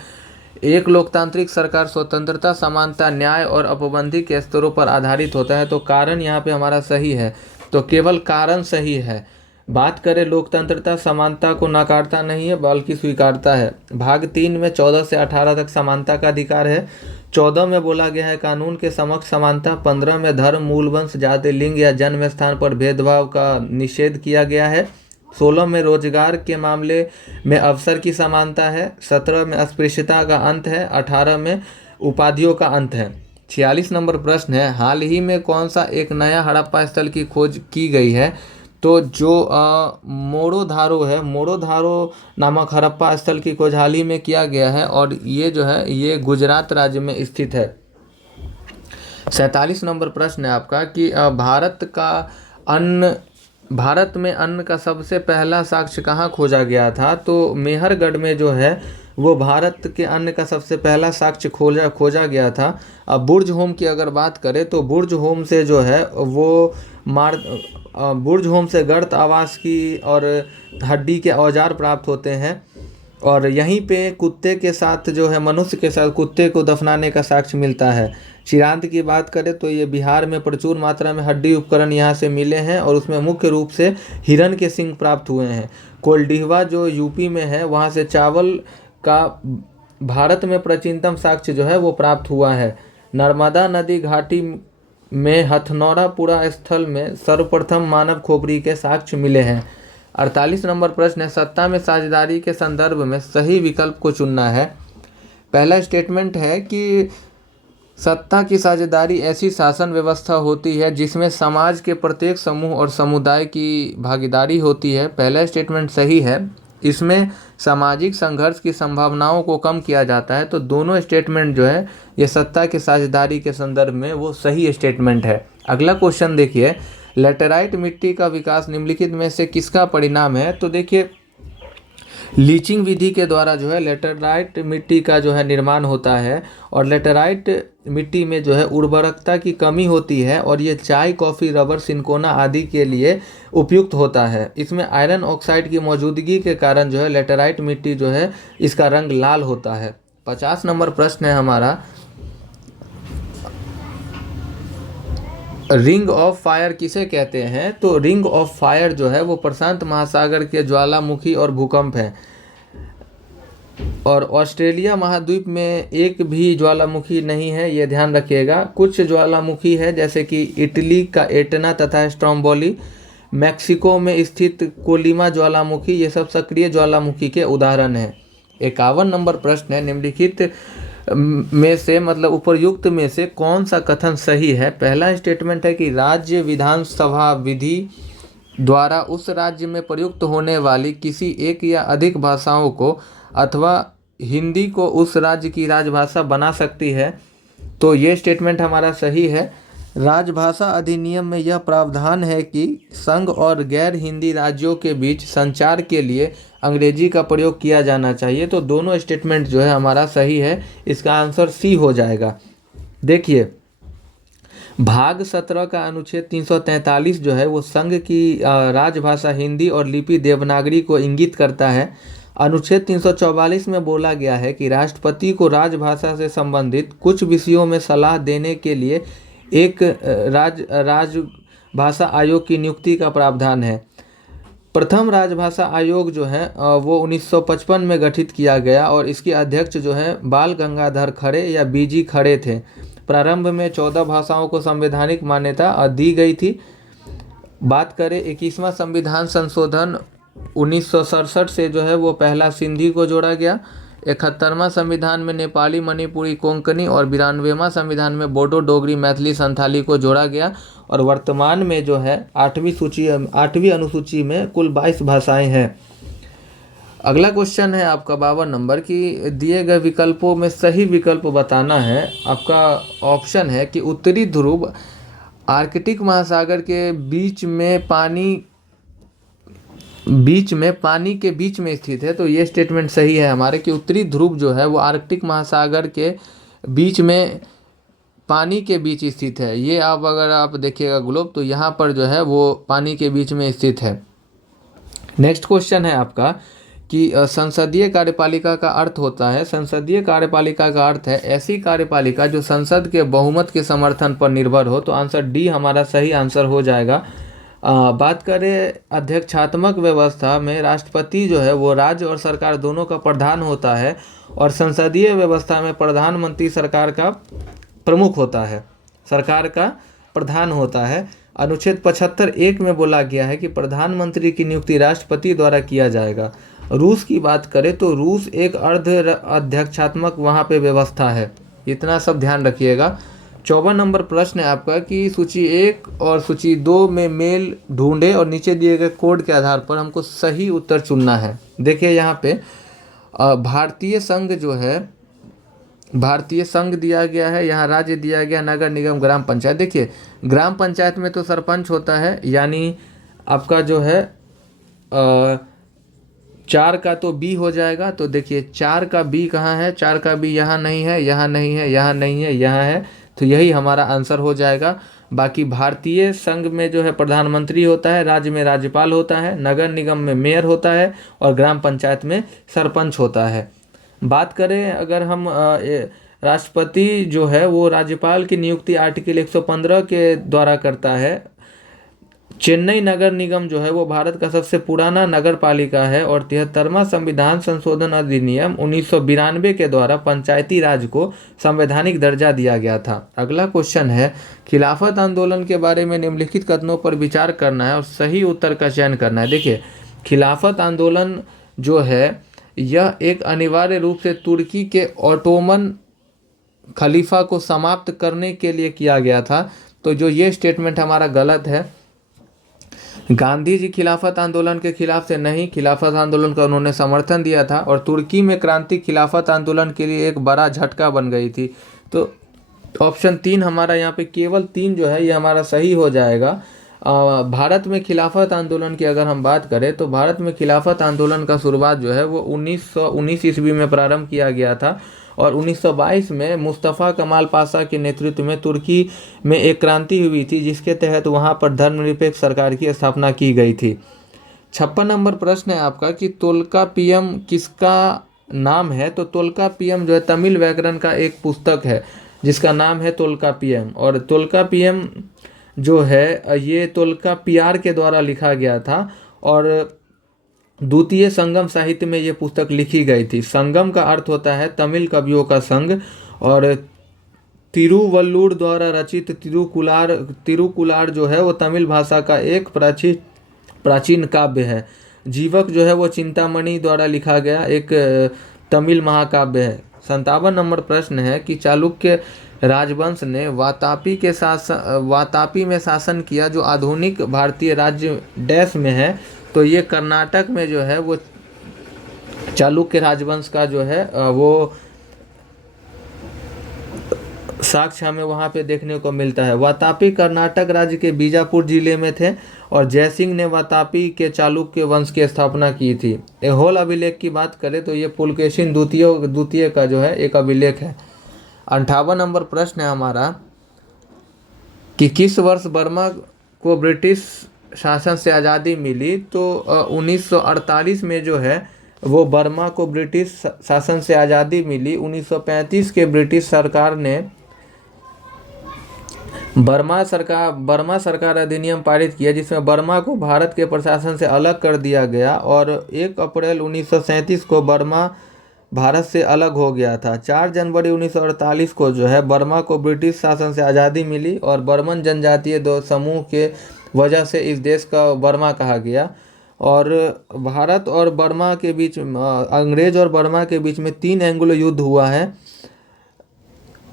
एक लोकतांत्रिक सरकार स्वतंत्रता, समानता, न्याय और अपबंधी के स्तरों पर आधारित होता है, तो कारण यहाँ पे हमारा सही है, तो केवल कारण सही है। बात करें लोकतंत्रता समानता को नकारता नहीं है बल्कि स्वीकारता है। भाग 3 में 14 से 18 तक समानता का अधिकार है। 14 में बोला गया है कानून के समक्ष समानता। 15 में धर्म, मूल वंश, जाति, लिंग या जन्म स्थान पर भेदभाव का निषेध किया गया है। 16 में रोजगार के मामले में अवसर की समानता है। 17 में अस्पृश्यता का अंत है। 18 में उपाधियों का अंत है। 46 नंबर प्रश्न है, हाल ही में कौन सा एक नया हड़प्पा स्थल की खोज की गई है? तो जो मोरोधारो है, मोरोधारो नामक हड़प्पा स्थल की खोज हाल ही में किया गया है और ये जो है ये गुजरात राज्य में स्थित है। 47 नंबर प्रश्न है आपका कि भारत में अन्न का सबसे पहला साक्ष्य कहाँ खोजा गया था? तो मेहरगढ़ में जो है वो भारत के अन्न का सबसे पहला साक्ष्य खोजा गया था। अब बुर्ज होम की अगर बात करें तो बुर्ज होम से जो है वो बुर्ज होम से गर्त आवास की और हड्डी के औजार प्राप्त होते हैं और यहीं पे कुत्ते के साथ जो है मनुष्य के साथ कुत्ते को दफनाने का साक्ष्य मिलता है। चिरांत की बात करें तो ये बिहार में प्रचुर मात्रा में हड्डी उपकरण यहाँ से मिले हैं और उसमें मुख्य रूप से हिरन के सींग प्राप्त हुए हैं। कोल्डिहवा जो यूपी में है वहाँ से चावल का भारत में प्राचीनतम साक्ष्य जो है वो प्राप्त हुआ है। नर्मदा नदी घाटी में हथनौरापुरा स्थल में सर्वप्रथम मानव खोपड़ी के साक्ष्य मिले हैं। 48 नंबर प्रश्न है, सत्ता में साझेदारी के संदर्भ में सही विकल्प को चुनना है। पहला स्टेटमेंट है कि सत्ता की साझेदारी ऐसी शासन व्यवस्था होती है जिसमें समाज के प्रत्येक समूह और समुदाय की भागीदारी होती है। पहला स्टेटमेंट सही है, इसमें सामाजिक संघर्ष की संभावनाओं को कम किया जाता है। तो दोनों स्टेटमेंट जो है ये सत्ता की साझेदारी के संदर्भ में वो सही स्टेटमेंट है। अगला क्वेश्चन देखिए, लेटेराइट मिट्टी का विकास निम्नलिखित में से किसका परिणाम है? तो देखिए लीचिंग विधि के द्वारा जो है लेटराइट मिट्टी का जो है निर्माण होता है और लेटराइट मिट्टी में जो है उर्वरकता की कमी होती है और ये चाय, कॉफ़ी, रबर, सिनकोना आदि के लिए उपयुक्त होता है। इसमें आयरन ऑक्साइड की मौजूदगी के कारण जो है लेटराइट मिट्टी जो है इसका रंग लाल होता है। 50 नंबर प्रश्न है हमारा, रिंग ऑफ फायर किसे कहते हैं? तो रिंग ऑफ फायर जो है वो प्रशांत महासागर के ज्वालामुखी और भूकंप है। और ऑस्ट्रेलिया महाद्वीप में एक भी ज्वालामुखी नहीं है, ये ध्यान रखिएगा। कुछ ज्वालामुखी है जैसे कि इटली का एटना तथा स्ट्रोम्बोली, मैक्सिको में स्थित कोलिमा ज्वालामुखी, ये सब सक्रिय ज्वालामुखी के उदाहरण हैं। 51 नंबर प्रश्न है, निम्नलिखित में से मतलब उपर्युक्त में से कौन सा कथन सही है? पहला स्टेटमेंट है कि राज्य विधानसभा विधि द्वारा उस राज्य में प्रयुक्त होने वाली किसी एक या अधिक भाषाओं को अथवा हिंदी को उस राज्य की राजभाषा बना सकती है। तो ये स्टेटमेंट हमारा सही है। राजभाषा अधिनियम में यह प्रावधान है कि संघ और गैर हिंदी राज्यों के बीच संचार के लिए अंग्रेजी का प्रयोग किया जाना चाहिए। तो दोनों स्टेटमेंट जो है हमारा सही है, इसका आंसर सी हो जाएगा। देखिए, भाग 17 का अनुच्छेद 343 जो है वो संघ की राजभाषा हिंदी और लिपि देवनागरी को इंगित करता है। अनुच्छेद 344 में बोला गया है कि राष्ट्रपति को राजभाषा से संबंधित कुछ विषयों में सलाह देने के लिए एक राजभाषा आयोग की नियुक्ति का प्रावधान है। प्रथम राजभाषा आयोग जो है वो 1955 में गठित किया गया और इसके अध्यक्ष जो है बाल गंगाधर खड़े या बीजी खड़े थे। प्रारंभ में 14 भाषाओं को संवैधानिक मान्यता दी गई थी। बात करें 21वां संविधान संशोधन 1967 से जो है वो पहला सिंधी को जोड़ा गया। 71वां संविधान में नेपाली, मणिपुरी, कोंकणी और 92वां संविधान में बोडो, डोगरी, मैथिली, संथाली को जोड़ा गया। और वर्तमान में जो है 8वीं अनुसूची में कुल 22 भाषाएं हैं। अगला क्वेश्चन है आपका 52 नंबर की दिए गए विकल्पों में सही विकल्प बताना है। आपका ऑप्शन है कि उत्तरी ध्रुव आर्कटिक महासागर के बीच में पानी के बीच में स्थित है। तो ये स्टेटमेंट सही है हमारे कि उत्तरी ध्रुव जो है वो आर्कटिक महासागर के बीच में पानी के बीच स्थित है। ये अगर आप देखिएगा ग्लोब तो यहाँ पर जो है वो पानी के बीच में स्थित है। नेक्स्ट क्वेश्चन है आपका कि संसदीय कार्यपालिका का अर्थ होता है। संसदीय कार्यपालिका का अर्थ है ऐसी कार्यपालिका जो संसद के बहुमत के समर्थन पर निर्भर हो। तो आंसर डी हमारा सही आंसर हो जाएगा। बात करें अध्यक्षात्मक व्यवस्था में राष्ट्रपति जो है वो राज्य और सरकार दोनों का प्रधान होता है और संसदीय व्यवस्था में प्रधानमंत्री सरकार का प्रमुख होता है, सरकार का प्रधान होता है। अनुच्छेद 75(1) में बोला गया है कि प्रधानमंत्री की नियुक्ति राष्ट्रपति द्वारा किया जाएगा। रूस की बात करें तो रूस एक अर्ध अध्यक्षात्मक वहाँ पे व्यवस्था है। इतना सब ध्यान रखिएगा। 54 नंबर प्रश्न है आपका कि सूची 1 और सूची 2 में मेल ढूंढे और नीचे दिए गए कोड के आधार पर हमको सही उत्तर चुनना है। देखिए यहाँ पे भारतीय संघ जो है, भारतीय संघ दिया गया है, यहाँ राज्य दिया गया, नगर निगम, ग्राम पंचायत। देखिए ग्राम पंचायत में तो सरपंच होता है, यानी आपका जो है 4 का तो बी हो जाएगा। तो देखिए 4 का बी कहाँ है? 4 का बी यहाँ नहीं है, यहाँ नहीं है, यहाँ नहीं है, यहाँ है। तो यही हमारा आंसर हो जाएगा। बाकी भारतीय संघ में जो है प्रधानमंत्री होता है, राज्य में राज्यपाल होता है, नगर निगम में मेयर होता है और ग्राम पंचायत में सरपंच होता है। बात करें अगर हम राष्ट्रपति जो है वो राज्यपाल की नियुक्ति आर्टिकल 115 के द्वारा करता है। चेन्नई नगर निगम जो है वो भारत का सबसे पुराना नगर पालिका है और 73वां संविधान संशोधन अधिनियम 1992 के द्वारा पंचायती राज को संवैधानिक दर्जा दिया गया था। अगला क्वेश्चन है खिलाफत आंदोलन के बारे में निम्नलिखित कथनों पर विचार करना है और सही उत्तर का चयन करना है। देखिए खिलाफत आंदोलन जो है यह एक अनिवार्य रूप से तुर्की के ऑटोमन खलीफा को समाप्त करने के लिए किया गया था। तो जो ये स्टेटमेंट हमारा गलत है। गांधी जी खिलाफत आंदोलन के खिलाफ से नहीं, खिलाफत आंदोलन का उन्होंने समर्थन दिया था और तुर्की में क्रांति खिलाफत आंदोलन के लिए एक बड़ा झटका बन गई थी। तो ऑप्शन 3 हमारा यहाँ पे केवल 3 जो है ये हमारा सही हो जाएगा। भारत में खिलाफत आंदोलन की अगर हम बात करें तो भारत में खिलाफत आंदोलन का शुरुआत जो है वो 1919 ईस्वी में प्रारंभ किया गया था और 1922 में मुस्तफ़ा कमाल पाशा के नेतृत्व में तुर्की में एक क्रांति हुई थी जिसके तहत वहां पर धर्मनिरपेक्ष सरकार की स्थापना की गई थी। 56 नंबर प्रश्न है आपका कि तोल्कापियम किसका नाम है। तो तोल्कापियम जो है तमिल व्याकरण का एक पुस्तक है जिसका नाम है तोल्कापियम, और तोल्कापियम जो है ये तोल्कापियार के द्वारा लिखा गया था और द्वितीय संगम साहित्य में ये पुस्तक लिखी गई थी। संगम का अर्थ होता है तमिल कवियों का संग, और तिरुवल्लुर द्वारा रचित तिरुकुलार जो है वो तमिल भाषा का एक प्राचीन काव्य है। जीवक जो है वो चिंतामणि द्वारा लिखा गया एक तमिल महाकाव्य है। 57 नंबर प्रश्न है कि चालुक्य राजवंश ने वातापी में शासन किया जो आधुनिक भारतीय राज्य डैश में है। तो ये कर्नाटक में जो है वो चालुक्य राजवंश का जो है वो साक्ष्य हमें वहाँ पे देखने को मिलता है। वातापी कर्नाटक राज्य के बीजापुर जिले में थे और जयसिंह ने वातापी के चालुक्य वंश की स्थापना की थी। ऐहोल अभिलेख की बात करें तो ये पुलकेशिन द्वितीय का जो है एक अभिलेख है। 58 नंबर प्रश्न है हमारा कि किस वर्ष बर्मा को ब्रिटिश शासन से आज़ादी मिली। तो 1948 में जो है वो बर्मा को ब्रिटिश शासन से आज़ादी मिली। 1935 के ब्रिटिश सरकार ने बर्मा सरकार अधिनियम पारित किया जिसमें बर्मा को भारत के प्रशासन से अलग कर दिया गया और 1 अप्रैल 1937 को बर्मा भारत से अलग हो गया था। 4 जनवरी 1948 को जो है बर्मा को ब्रिटिश शासन से आज़ादी मिली और बर्मन जनजातीय दो समूह के वजह से इस देश का बर्मा कहा गया। और भारत और बर्मा के बीच अंग्रेज और बर्मा के बीच में 3 एंग्लो युद्ध हुआ है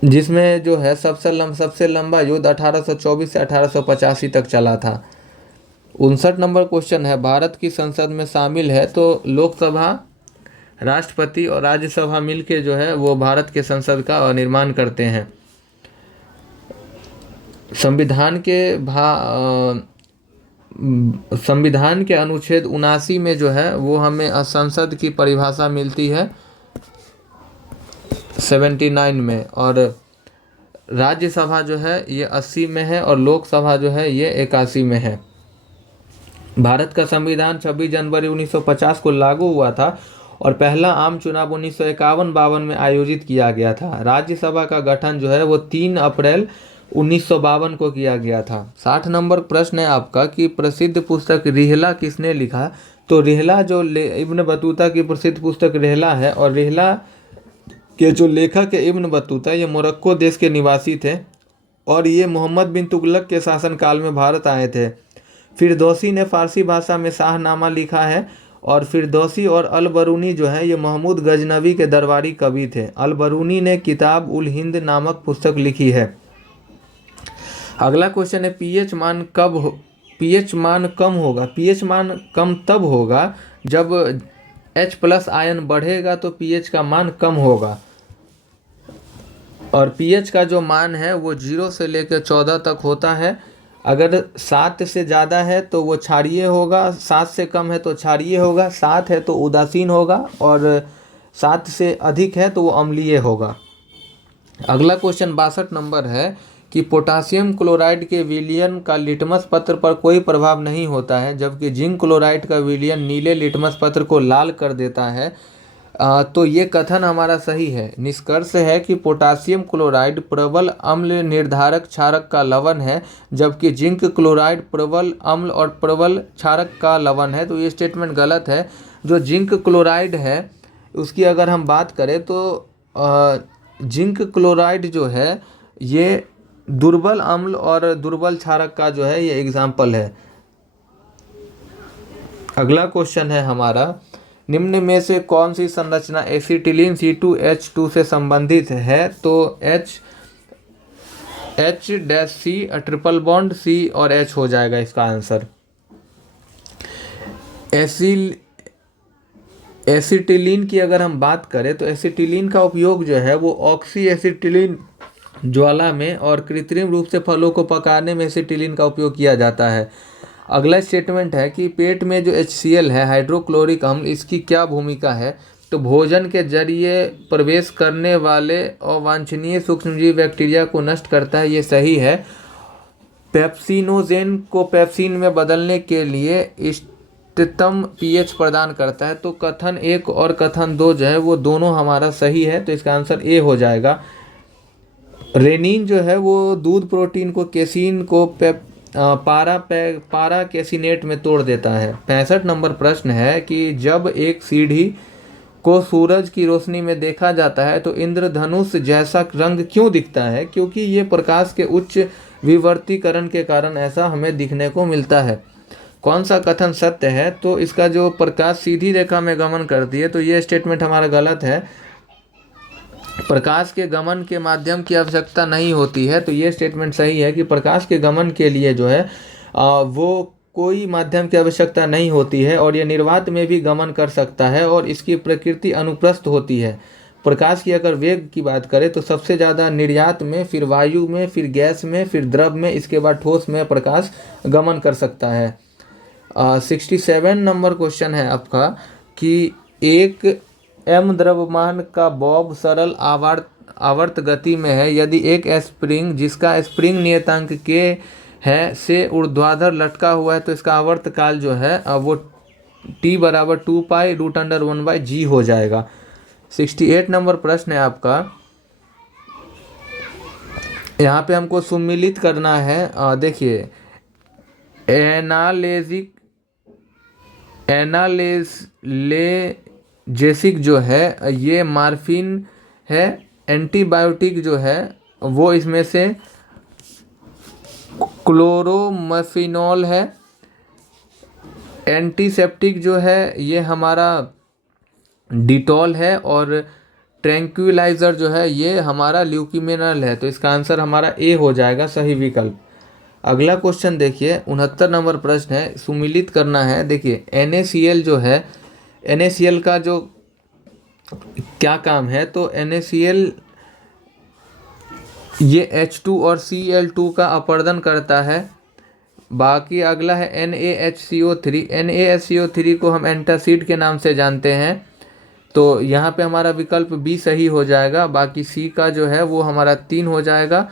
जिसमें जो है सबसे लंबा युद्ध 1824 से 1885 तक चला था। 59 नंबर क्वेश्चन है भारत की संसद में शामिल है। तो लोकसभा, राष्ट्रपति और राज्यसभा मिलके जो है वो भारत के संसद का निर्माण करते हैं। संविधान के अनुच्छेद 79 में जो है वो हमें संसद की परिभाषा मिलती है 79 में, और राज्यसभा जो है ये 80 में है और लोकसभा जो है ये 81 में है। भारत का संविधान 26 जनवरी 1950 को लागू हुआ था और पहला आम चुनाव 1951-52 में आयोजित किया गया था। राज्यसभा का गठन जो है वो 3 अप्रैल 1952 को किया गया था। 60 नंबर प्रश्न है आपका कि प्रसिद्ध पुस्तक रिहला किसने लिखा। तो रिहला जो इब्न बतूता की प्रसिद्ध पुस्तक रिहला है और रिहला के जो लेखक है इब्न बतूता ये मोरक्को देश के निवासी थे और ये मोहम्मद बिन तुगलक के शासनकाल में भारत आए थे। फिरदौसी ने फारसी भाषा में शाहनामा लिखा है और फिरदौसी और अल-बरूनी जो है ये महमूद गजनवी के दरबारी कवि थे। अल-बरूनी ने किताब उल हिंद नामक पुस्तक लिखी है। अगला क्वेश्चन है पीएच मान कम होगा। पीएच मान कम तब होगा जब H+ आयन बढ़ेगा तो पीएच का मान कम होगा और पीएच का जो मान है वो 0 से लेकर 14 तक होता है। अगर 7 से ज़्यादा है तो वो क्षारीय होगा, 7 से कम है तो क्षारीय होगा, 7 है तो उदासीन होगा और 7 से अधिक है तो वो अम्लीय होगा। अगला क्वेश्चन 62 नंबर है कि पोटासियम क्लोराइड के विलयन का लिटमस पत्र पर कोई प्रभाव नहीं होता है जबकि जिंक क्लोराइड का विलयन नीले लिटमस पत्र को लाल कर देता है। तो ये कथन हमारा सही है। निष्कर्ष है कि पोटासियम क्लोराइड प्रबल अम्ल निर्धारक क्षारक का लवण है जबकि जिंक क्लोराइड प्रबल अम्ल और प्रबल क्षारक का लवण है। तो ये स्टेटमेंट गलत है। जो जिंक क्लोराइड है उसकी अगर हम बात करें तो जिंक क्लोराइड जो है ये दुर्बल अम्ल और दुर्बल क्षारक का जो है ये एग्जाम्पल है। अगला क्वेश्चन है हमारा निम्न में से कौन सी संरचना एसिटिलीन C2H2 से संबंधित है। तो H-C ट्रिपल बॉन्ड C और H हो जाएगा इसका आंसर। एसिटिलीन की अगर हम बात करें तो एसिटिलीन का उपयोग जो है वो ऑक्सी एसिटिलीन ज्वाला में और कृत्रिम रूप से फलों को पकाने में एसिटिलीन का उपयोग किया जाता है। अगला स्टेटमेंट है कि पेट में जो HCl है, हाइड्रोक्लोरिक अम्ल, इसकी क्या भूमिका है? तो भोजन के जरिए प्रवेश करने वाले अवांछनीय सूक्ष्मजीव बैक्टीरिया को नष्ट करता है, ये सही है। पेप्सिनोजेन को पेप्सिन में बदलने के लिए इष्टतम pH प्रदान करता है। तो कथन 1 और कथन 2 जो है वो दोनों हमारा सही है, तो इसका आंसर ए हो जाएगा। रेनिन जो है वो दूध प्रोटीन को केसिन को पारा केसिनेट में तोड़ देता है। 65 नंबर प्रश्न है कि जब एक सीढ़ी को सूरज की रोशनी में देखा जाता है तो इंद्रधनुष जैसा रंग क्यों दिखता है? क्योंकि ये प्रकाश के उच्च विवर्तीकरण के कारण ऐसा हमें दिखने को मिलता है। कौन सा कथन सत्य है? तो इसका जो प्रकाश सीधी रेखा में गमन करती है, तो ये स्टेटमेंट हमारा गलत है। प्रकाश के गमन के माध्यम की आवश्यकता नहीं होती है, तो ये स्टेटमेंट सही है कि प्रकाश के गमन के लिए जो है वो कोई माध्यम की आवश्यकता नहीं होती है और ये निर्वात में भी गमन कर सकता है और इसकी प्रकृति अनुप्रस्थ होती है। प्रकाश की अगर वेग की बात करें तो सबसे ज़्यादा निर्यात में, फिर वायु में, फिर गैस में, फिर द्रव में, इसके बाद ठोस में प्रकाश गमन कर सकता है। 67 नंबर क्वेश्चन है आपका कि एक m द्रव्यमान का बॉब सरल आवर्त गति में है। यदि एक स्प्रिंग जिसका स्प्रिंग नियतांक k है से ऊर्ध्वाधर लटका हुआ है तो इसका आवर्त काल जो है वो t बराबर 2π√1/g हो जाएगा। 68 नंबर प्रश्न है आपका, यहाँ पे हमको सुम्मिलित करना है। देखिए एनालेजेसिक जो है ये मार्फिन है। एंटीबायोटिक जो है वो इसमें से क्लोरोमफिनॉल है। एंटीसेप्टिक जो है ये हमारा डिटॉल है और ट्रैंक्विलाइजर जो है ये हमारा ल्यूकिमिनल है, तो इसका आंसर हमारा ए हो जाएगा, सही विकल्प। अगला क्वेश्चन देखिए 69 नंबर प्रश्न है, सुमिलित करना है। देखिए NaCl जो है, NaCl का जो क्या काम है, तो NaCl ये H2 और Cl2 का अपरदन करता है। बाकी अगला है NaHCO3। NaHCO3 को हम एंटासिड के नाम से जानते हैं, तो यहाँ पे हमारा विकल्प बी सही हो जाएगा। बाकी सी का जो है वो हमारा 3 हो जाएगा।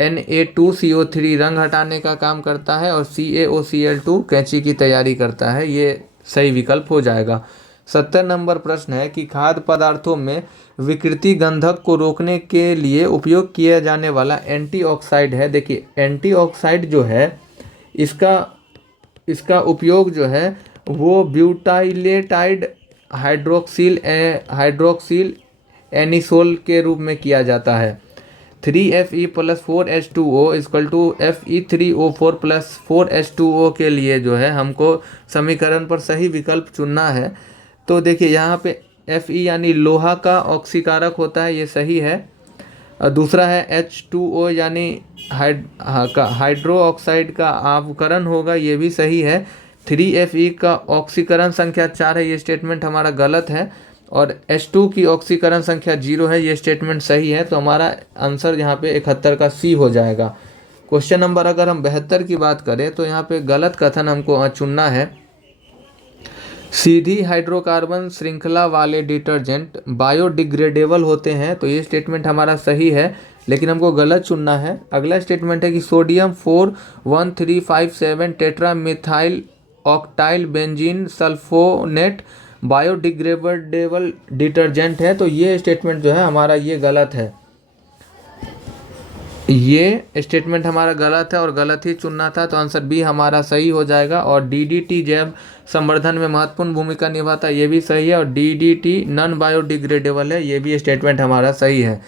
Na2CO3 रंग हटाने का काम करता है और CaOCl2 कैंची की तैयारी करता है, ये सही विकल्प हो जाएगा। 70 नंबर प्रश्न है कि खाद्य पदार्थों में विकृति गंधक को रोकने के लिए उपयोग किया जाने वाला एंटीऑक्साइड है। देखिए एंटीऑक्साइड जो है इसका उपयोग जो है वो ब्यूटाइलेटाइड हाइड्रोक्सिल एनिसोल के रूप में किया जाता है। 3Fe+4H2O = Fe3O4+4H2O के लिए जो है हमको समीकरण पर सही विकल्प चुनना है। तो देखिए यहाँ पे Fe यानी लोहा का ऑक्सीकारक होता है, ये सही है। दूसरा है H2O यानी हाइड्रो ऑक्साइड का आवकरण होगा, ये भी सही है। 3Fe का ऑक्सीकरण संख्या 4 है, ये स्टेटमेंट हमारा गलत है। और H2 की ऑक्सीकरण संख्या 0 है, ये स्टेटमेंट सही है। तो हमारा आंसर यहाँ पे 71 का सी हो जाएगा। क्वेश्चन नंबर अगर हम 72 की बात करें तो यहाँ पे गलत कथन हमको चुनना है। सीधी हाइड्रोकार्बन श्रृंखला वाले डिटर्जेंट बायोडिग्रेडेबल होते हैं, तो ये स्टेटमेंट हमारा सही है, लेकिन हमको गलत चुनना है। अगला स्टेटमेंट है कि sodium 41357 tetramethyl octyl benzene sulfonate biodegradable detergent है, तो ये स्टेटमेंट जो है हमारा ये गलत है। ये स्टेटमेंट हमारा गलत है और गलत ही चुनना था, तो आंसर बी हमारा सही हो जाएगा। और DDT जैव संवर्धन में महत्वपूर्ण भूमिका निभाता है, ये भी सही है। और DDT नॉन बायोडिग्रेडेबल है, ये भी स्टेटमेंट हमारा सही है।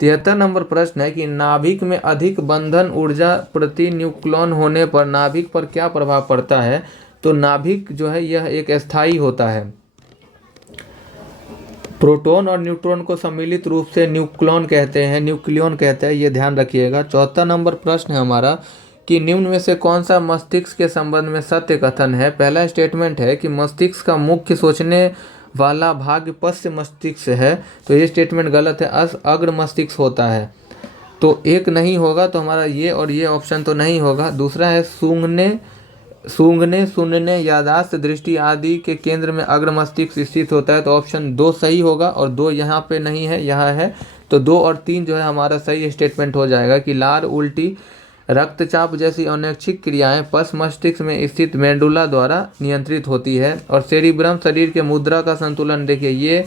73 नंबर प्रश्न है कि नाभिक में अधिक बंधन ऊर्जा प्रति न्यूक्लॉन होने पर नाभिक पर क्या प्रभाव पड़ता है? तो नाभिक जो है यह एक अस्थायी होता है। प्रोटॉन और न्यूट्रॉन को सम्मिलित रूप से न्यूक्लियन कहते हैं, ये ध्यान रखिएगा। 74 नंबर प्रश्न है हमारा कि निम्न में से कौन सा मस्तिष्क के संबंध में सत्य कथन है? पहला स्टेटमेंट है कि मस्तिष्क का मुख्य सोचने वाला भाग पश्च मस्तिष्क है, तो ये स्टेटमेंट गलत है, अग्र मस्तिष्क होता है। तो एक नहीं होगा, तो हमारा ये और ये ऑप्शन तो नहीं होगा। दूसरा है सूंघने, सुनने, याददाश्त, दृष्टि आदि के केंद्र में अग्र मस्तिष्क स्थित होता है, तो ऑप्शन 2 सही होगा और 2 यहाँ पे नहीं है, यहाँ है। तो 2 और 3 जो है हमारा सही स्टेटमेंट हो जाएगा कि लार, उल्टी, रक्तचाप जैसी अनैच्छिक क्रियाएं पश्च मस्तिष्क में स्थित मेडुला द्वारा नियंत्रित होती है। और सेरिब्रम शरीर के मुद्रा का संतुलन, देखिए ये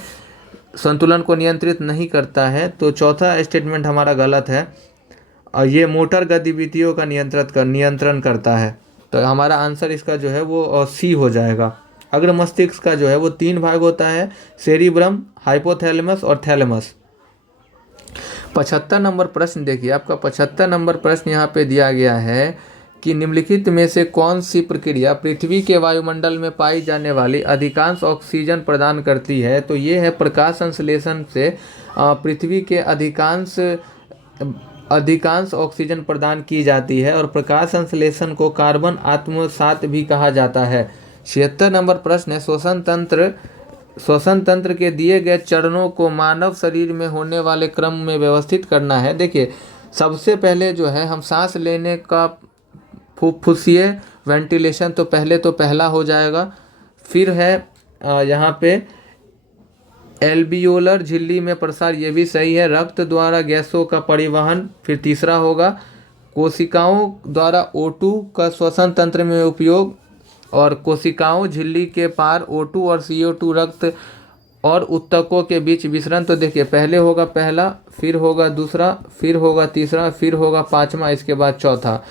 संतुलन को नियंत्रित नहीं करता है, तो चौथा स्टेटमेंट हमारा गलत है। और ये मोटर गतिविधियों का नियंत्रण करता है, तो हमारा आंसर इसका जो है वो सी हो जाएगा। अग्र मस्तिष्क का जो है वो 3 भाग होता है, सेरिब्रम, हाइपोथैलेमस और थैलेमस। 75 नंबर प्रश्न देखिए, आपका 75 नंबर प्रश्न यहाँ पे दिया गया है कि निम्नलिखित में से कौन सी प्रक्रिया पृथ्वी के वायुमंडल में पाई जाने वाली अधिकांश ऑक्सीजन प्रदान करती है। तो ये है प्रकाश संश्लेषण से पृथ्वी के अधिकांश ऑक्सीजन प्रदान की जाती है, और प्रकाश संश्लेषण को कार्बन आत्मसात भी कहा जाता है। 76 नंबर प्रश्न है, श्वसन तंत्र के दिए गए चरणों को मानव शरीर में होने वाले क्रम में व्यवस्थित करना है। देखिए सबसे पहले जो है हम सांस लेने का फुफ्फुसीय वेंटिलेशन, तो पहला हो जाएगा। फिर है यहाँ पे एल्बियोलर झिल्ली में प्रसार, ये भी सही है। रक्त द्वारा गैसों का परिवहन फिर तीसरा होगा। कोशिकाओं द्वारा O2 का श्वसन तंत्र में उपयोग, और कोशिकाओं झिल्ली के पार O2 और CO2 रक्त और उत्तकों के बीच विसरण, तो देखिए पहले होगा पहला, फिर होगा दूसरा, फिर होगा तीसरा, फिर होगा पांचवा, इसके बाद चौथा,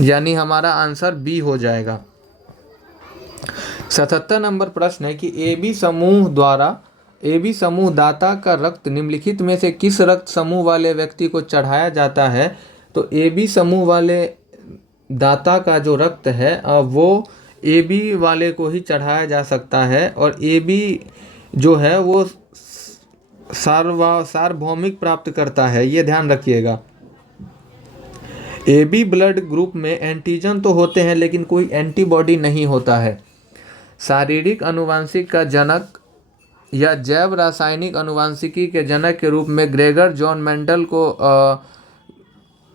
यानी हमारा आंसर बी हो जाएगा। 77 नंबर प्रश्न है कि AB समूह दाता का रक्त निम्नलिखित में से किस रक्त समूह वाले व्यक्ति को चढ़ाया जाता है। तो AB समूह वाले दाता का जो रक्त है वो AB वाले को ही चढ़ाया जा सकता है, और AB जो है वो सार्वभौमिक प्राप्त करता है, ये ध्यान रखिएगा। AB ब्लड ग्रुप में एंटीजन तो होते हैं लेकिन कोई एंटीबॉडी नहीं होता है। शारीरिक अनुवांशिक का जनक या जैव रासायनिक अनुवांशिकी के जनक के रूप में ग्रेगर जॉन मेंडल को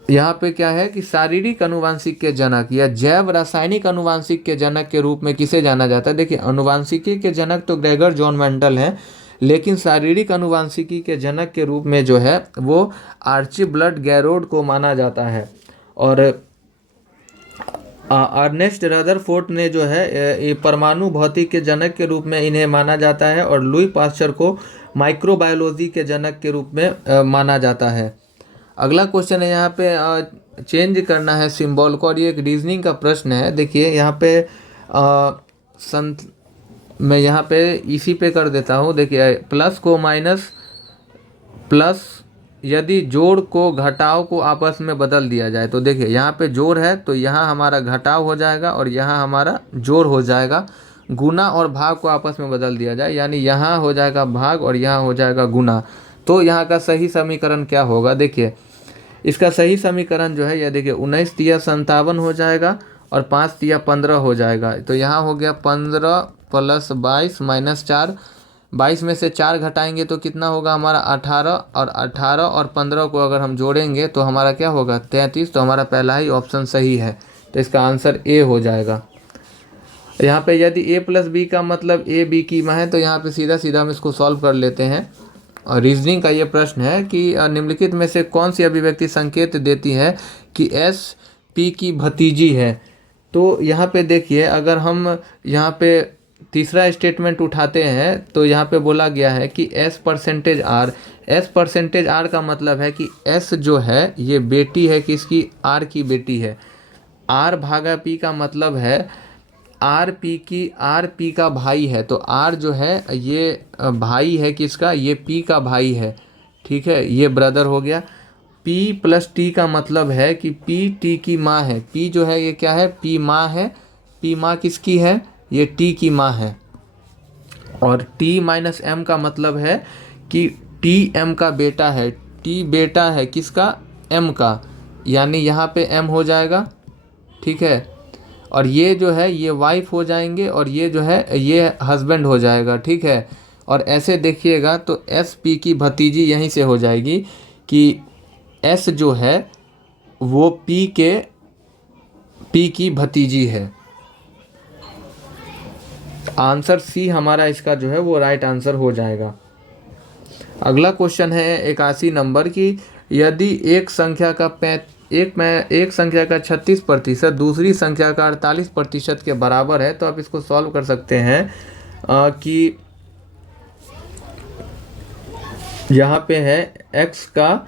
यहाँ पे क्या है कि शारीरिक अनुवांशिक के जनक या जैव रासायनिक अनुवांशिक के जनक के रूप में किसे जाना जाता है। देखिए अनुवांशिकी के जनक तो ग्रेगर जॉन मेंडल हैं, लेकिन शारीरिक अनुवांशिकी के जनक के रूप में जो है वो आर्चिबल्ड गैरोड को माना जाता है। और अर्नेस्ट रदरफोर्ड ने जो है परमाणु भौतिक के जनक के रूप में इन्हें माना जाता है, और लुई पास्चर को माइक्रोबायोलॉजी के जनक के रूप में माना जाता है। अगला क्वेश्चन है, यहाँ पे चेंज करना है सिंबल को, और ये एक रीजनिंग का प्रश्न है। देखिए यहाँ पे मैं यहाँ पे इसी पे कर देता हूँ। देखिए प्लस को माइनस, प्लस यदि जोड़ को घटाव को आपस में बदल दिया जाए, तो देखिए यहाँ पे जोड़ है तो यहाँ हमारा घटाव हो जाएगा और यहाँ हमारा जोड़ हो जाएगा। गुना और भाग को आपस में बदल दिया जाए, यानी यहाँ हो जाएगा भाग और यहाँ हो जाएगा गुना, तो यहाँ का सही समीकरण क्या होगा। देखिए इसका सही समीकरण जो है यह देखिए 19 तिया 57 हो जाएगा और 5 तिया 15 हो जाएगा। तो यहाँ हो गया 15 + 22 - 4, 22 में से 4 घटाएंगे तो कितना होगा हमारा 18, और 18 और 15 को अगर हम जोड़ेंगे तो हमारा क्या होगा 33। तो हमारा पहला ही ऑप्शन सही है, तो इसका आंसर ए हो जाएगा। यहाँ पे यदि a + b का मतलब a b की माँ है, तो यहाँ पे सीधा सीधा हम इसको सॉल्व कर लेते हैं। और रीजनिंग का ये प्रश्न है कि निम्नलिखित में से कौन सी अभिव्यक्ति संकेत देती है कि s p की भतीजी है। तो यहाँ पे देखिए अगर हम यहाँ पे तीसरा स्टेटमेंट उठाते हैं तो यहाँ पे बोला गया है कि S%R, S%R का मतलब है कि S जो है ये बेटी है किसकी, R की बेटी है। R भागा P का मतलब है R P का भाई है, तो R जो है ये भाई है किसका, ये P का भाई है, ठीक है, ये ब्रदर हो गया। P + T का मतलब है कि P T की माँ है। P जो है ये क्या है, P माँ है। P माँ किसकी है, ये T की माँ है। और T - M का मतलब है कि T M का बेटा है। T बेटा है किसका, M का, यानी यहाँ पे M हो जाएगा, ठीक है। और ये जो है ये वाइफ हो जाएंगे और ये जो है ये हस्बैंड हो जाएगा, ठीक है। और ऐसे देखिए तो SP की भतीजी यहीं से हो जाएगी कि S जो है वो P की भतीजी है। आंसर सी हमारा इसका जो है वो राइट आंसर हो जाएगा। अगला क्वेश्चन है 81 नंबर की, यदि एक संख्या का 36% दूसरी संख्या का 48% के बराबर है, तो आप इसको सॉल्व कर सकते हैं कि यहाँ पे है x का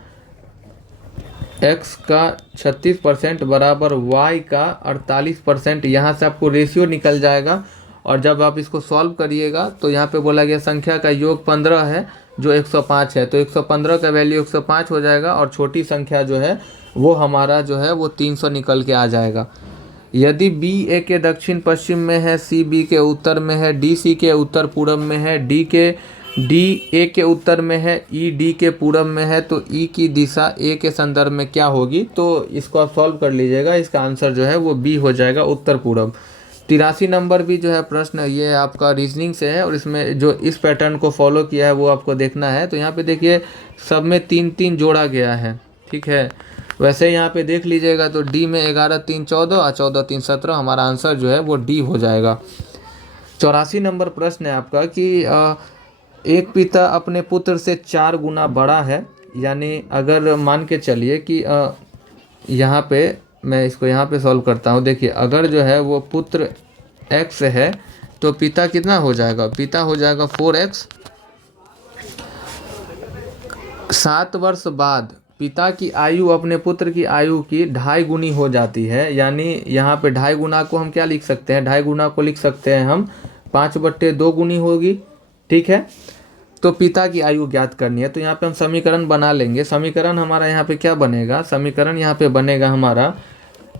36% बराबर y का 48%। यहाँ से आपको रेशियो निकल जाएगा, और जब आप इसको सॉल्व करिएगा तो यहाँ पे बोला गया संख्या का योग 15 है जो 105 है, तो 115 का वैल्यू 105 हो जाएगा, और छोटी संख्या जो है वो हमारा जो है वो 300 निकल के आ जाएगा। यदि B A के दक्षिण पश्चिम में है, C B के उत्तर में है, D C के उत्तर पूर्व में है, D A के उत्तर में है, E D के पूर्व में है, तो E की दिशा A के संदर्भ में क्या होगी? तो इसको आप सॉल्व कर लीजिएगा। इसका आंसर जो है वो B हो जाएगा, उत्तर पूर्व। 83 नंबर भी जो है प्रश्न, ये आपका रीजनिंग से है, और इसमें जो इस पैटर्न को फॉलो किया है वो आपको देखना है। तो यहाँ पे देखिए सब में 3-3 जोड़ा गया है, ठीक है। वैसे यहाँ पे देख लीजिएगा तो डी में 11 3 14 और 14 3 17, हमारा आंसर जो है वो डी हो जाएगा। 84 नंबर प्रश्न है आपका कि एक पिता अपने पुत्र से 4 गुना बड़ा है, यानी अगर मान के चलिए कि यहाँ पे मैं इसको यहाँ पे सॉल्व करता हूँ। देखिए अगर जो है वो पुत्र x है तो पिता कितना हो जाएगा? पिता हो जाएगा 4x। 7 वर्ष बाद पिता की आयु अपने पुत्र की आयु की 2.5 गुनी हो जाती है, यानी यहाँ पे 2.5 गुना को हम क्या लिख सकते हैं? 2.5 गुना को लिख सकते हैं हम 5/2 गुनी होगी, ठीक है। तो पिता की आयु ज्ञात करनी है, तो यहाँ पे हम समीकरण बना लेंगे। समीकरण हमारा यहाँ पे क्या बनेगा? समीकरण यहाँ पे बनेगा हमारा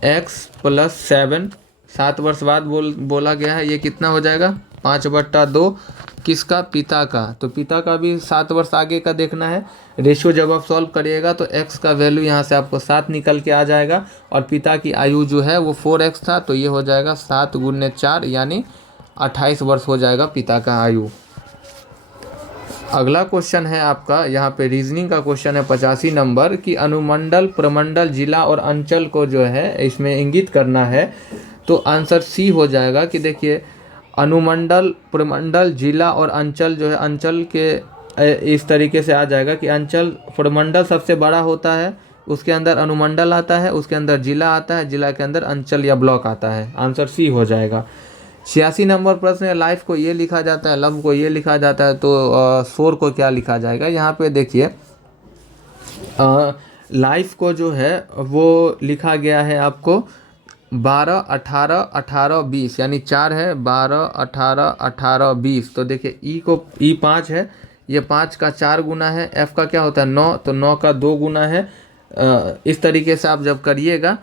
x + 7, 7 वर्ष बाद बोला गया है, ये कितना हो जाएगा? 5/2। किसका? पिता का। तो पिता का भी 7 वर्ष आगे का देखना है। रेशियो जब आप सॉल्व करिएगा तो x का वैल्यू यहाँ से आपको 7 निकल के आ जाएगा, और पिता की आयु जो है वो 4x था, तो ये हो जाएगा 7 × 4 यानी 28 वर्ष हो जाएगा पिता का आयु। अगला क्वेश्चन है आपका, यहाँ पे रीजनिंग का क्वेश्चन है 85 नंबर की, अनुमंडल, प्रमंडल, जिला और अंचल को जो है इसमें इंगित करना है। तो आंसर सी हो जाएगा कि देखिए अनुमंडल, प्रमंडल, जिला और अंचल जो है, अंचल के इस तरीके से आ जाएगा कि अंचल, प्रमंडल सबसे बड़ा होता है, उसके अंदर अनुमंडल आता है, उसके अंदर जिला आता है, जिला के अंदर अंचल या ब्लॉक आता है। आंसर सी हो जाएगा। 86 नंबर प्रश्न है, लाइफ को ये लिखा जाता है, लव को ये लिखा जाता है, तो शोर को क्या लिखा जाएगा? यहाँ पे देखिए लाइफ को जो है वो लिखा गया है आपको 12 18 18 20, यानी 4 है, 12 18 18 20। तो देखिए ई 5 है, ये 5 का 4 गुना है। एफ का क्या होता है? 9, तो 9 का 2 गुना है। इस तरीके से आप जब करिएगा,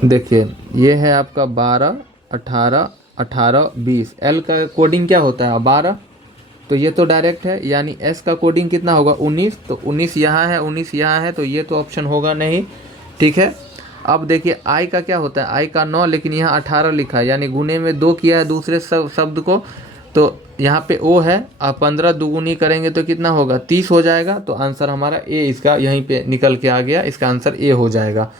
देखिए ये है आपका 12 18 18 20। एल का कोडिंग क्या होता है? 12, तो ये तो डायरेक्ट है, यानी एस का कोडिंग कितना होगा? 19, तो 19 यहाँ है, 19 यहाँ है, तो ये तो ऑप्शन होगा नहीं, ठीक है। अब देखिए आई का क्या होता है? आई का 9, लेकिन यहाँ 18 लिखा है, यानी गुने में 2 किया है दूसरे शब्द को, तो यहाँ पे ओ है। आप 15 दुगुनी करेंगे तो कितना होगा? 30 हो जाएगा। तो आंसर हमारा ए इसका यहीं पे निकल के आ गया, इसका आंसर ए हो जाएगा।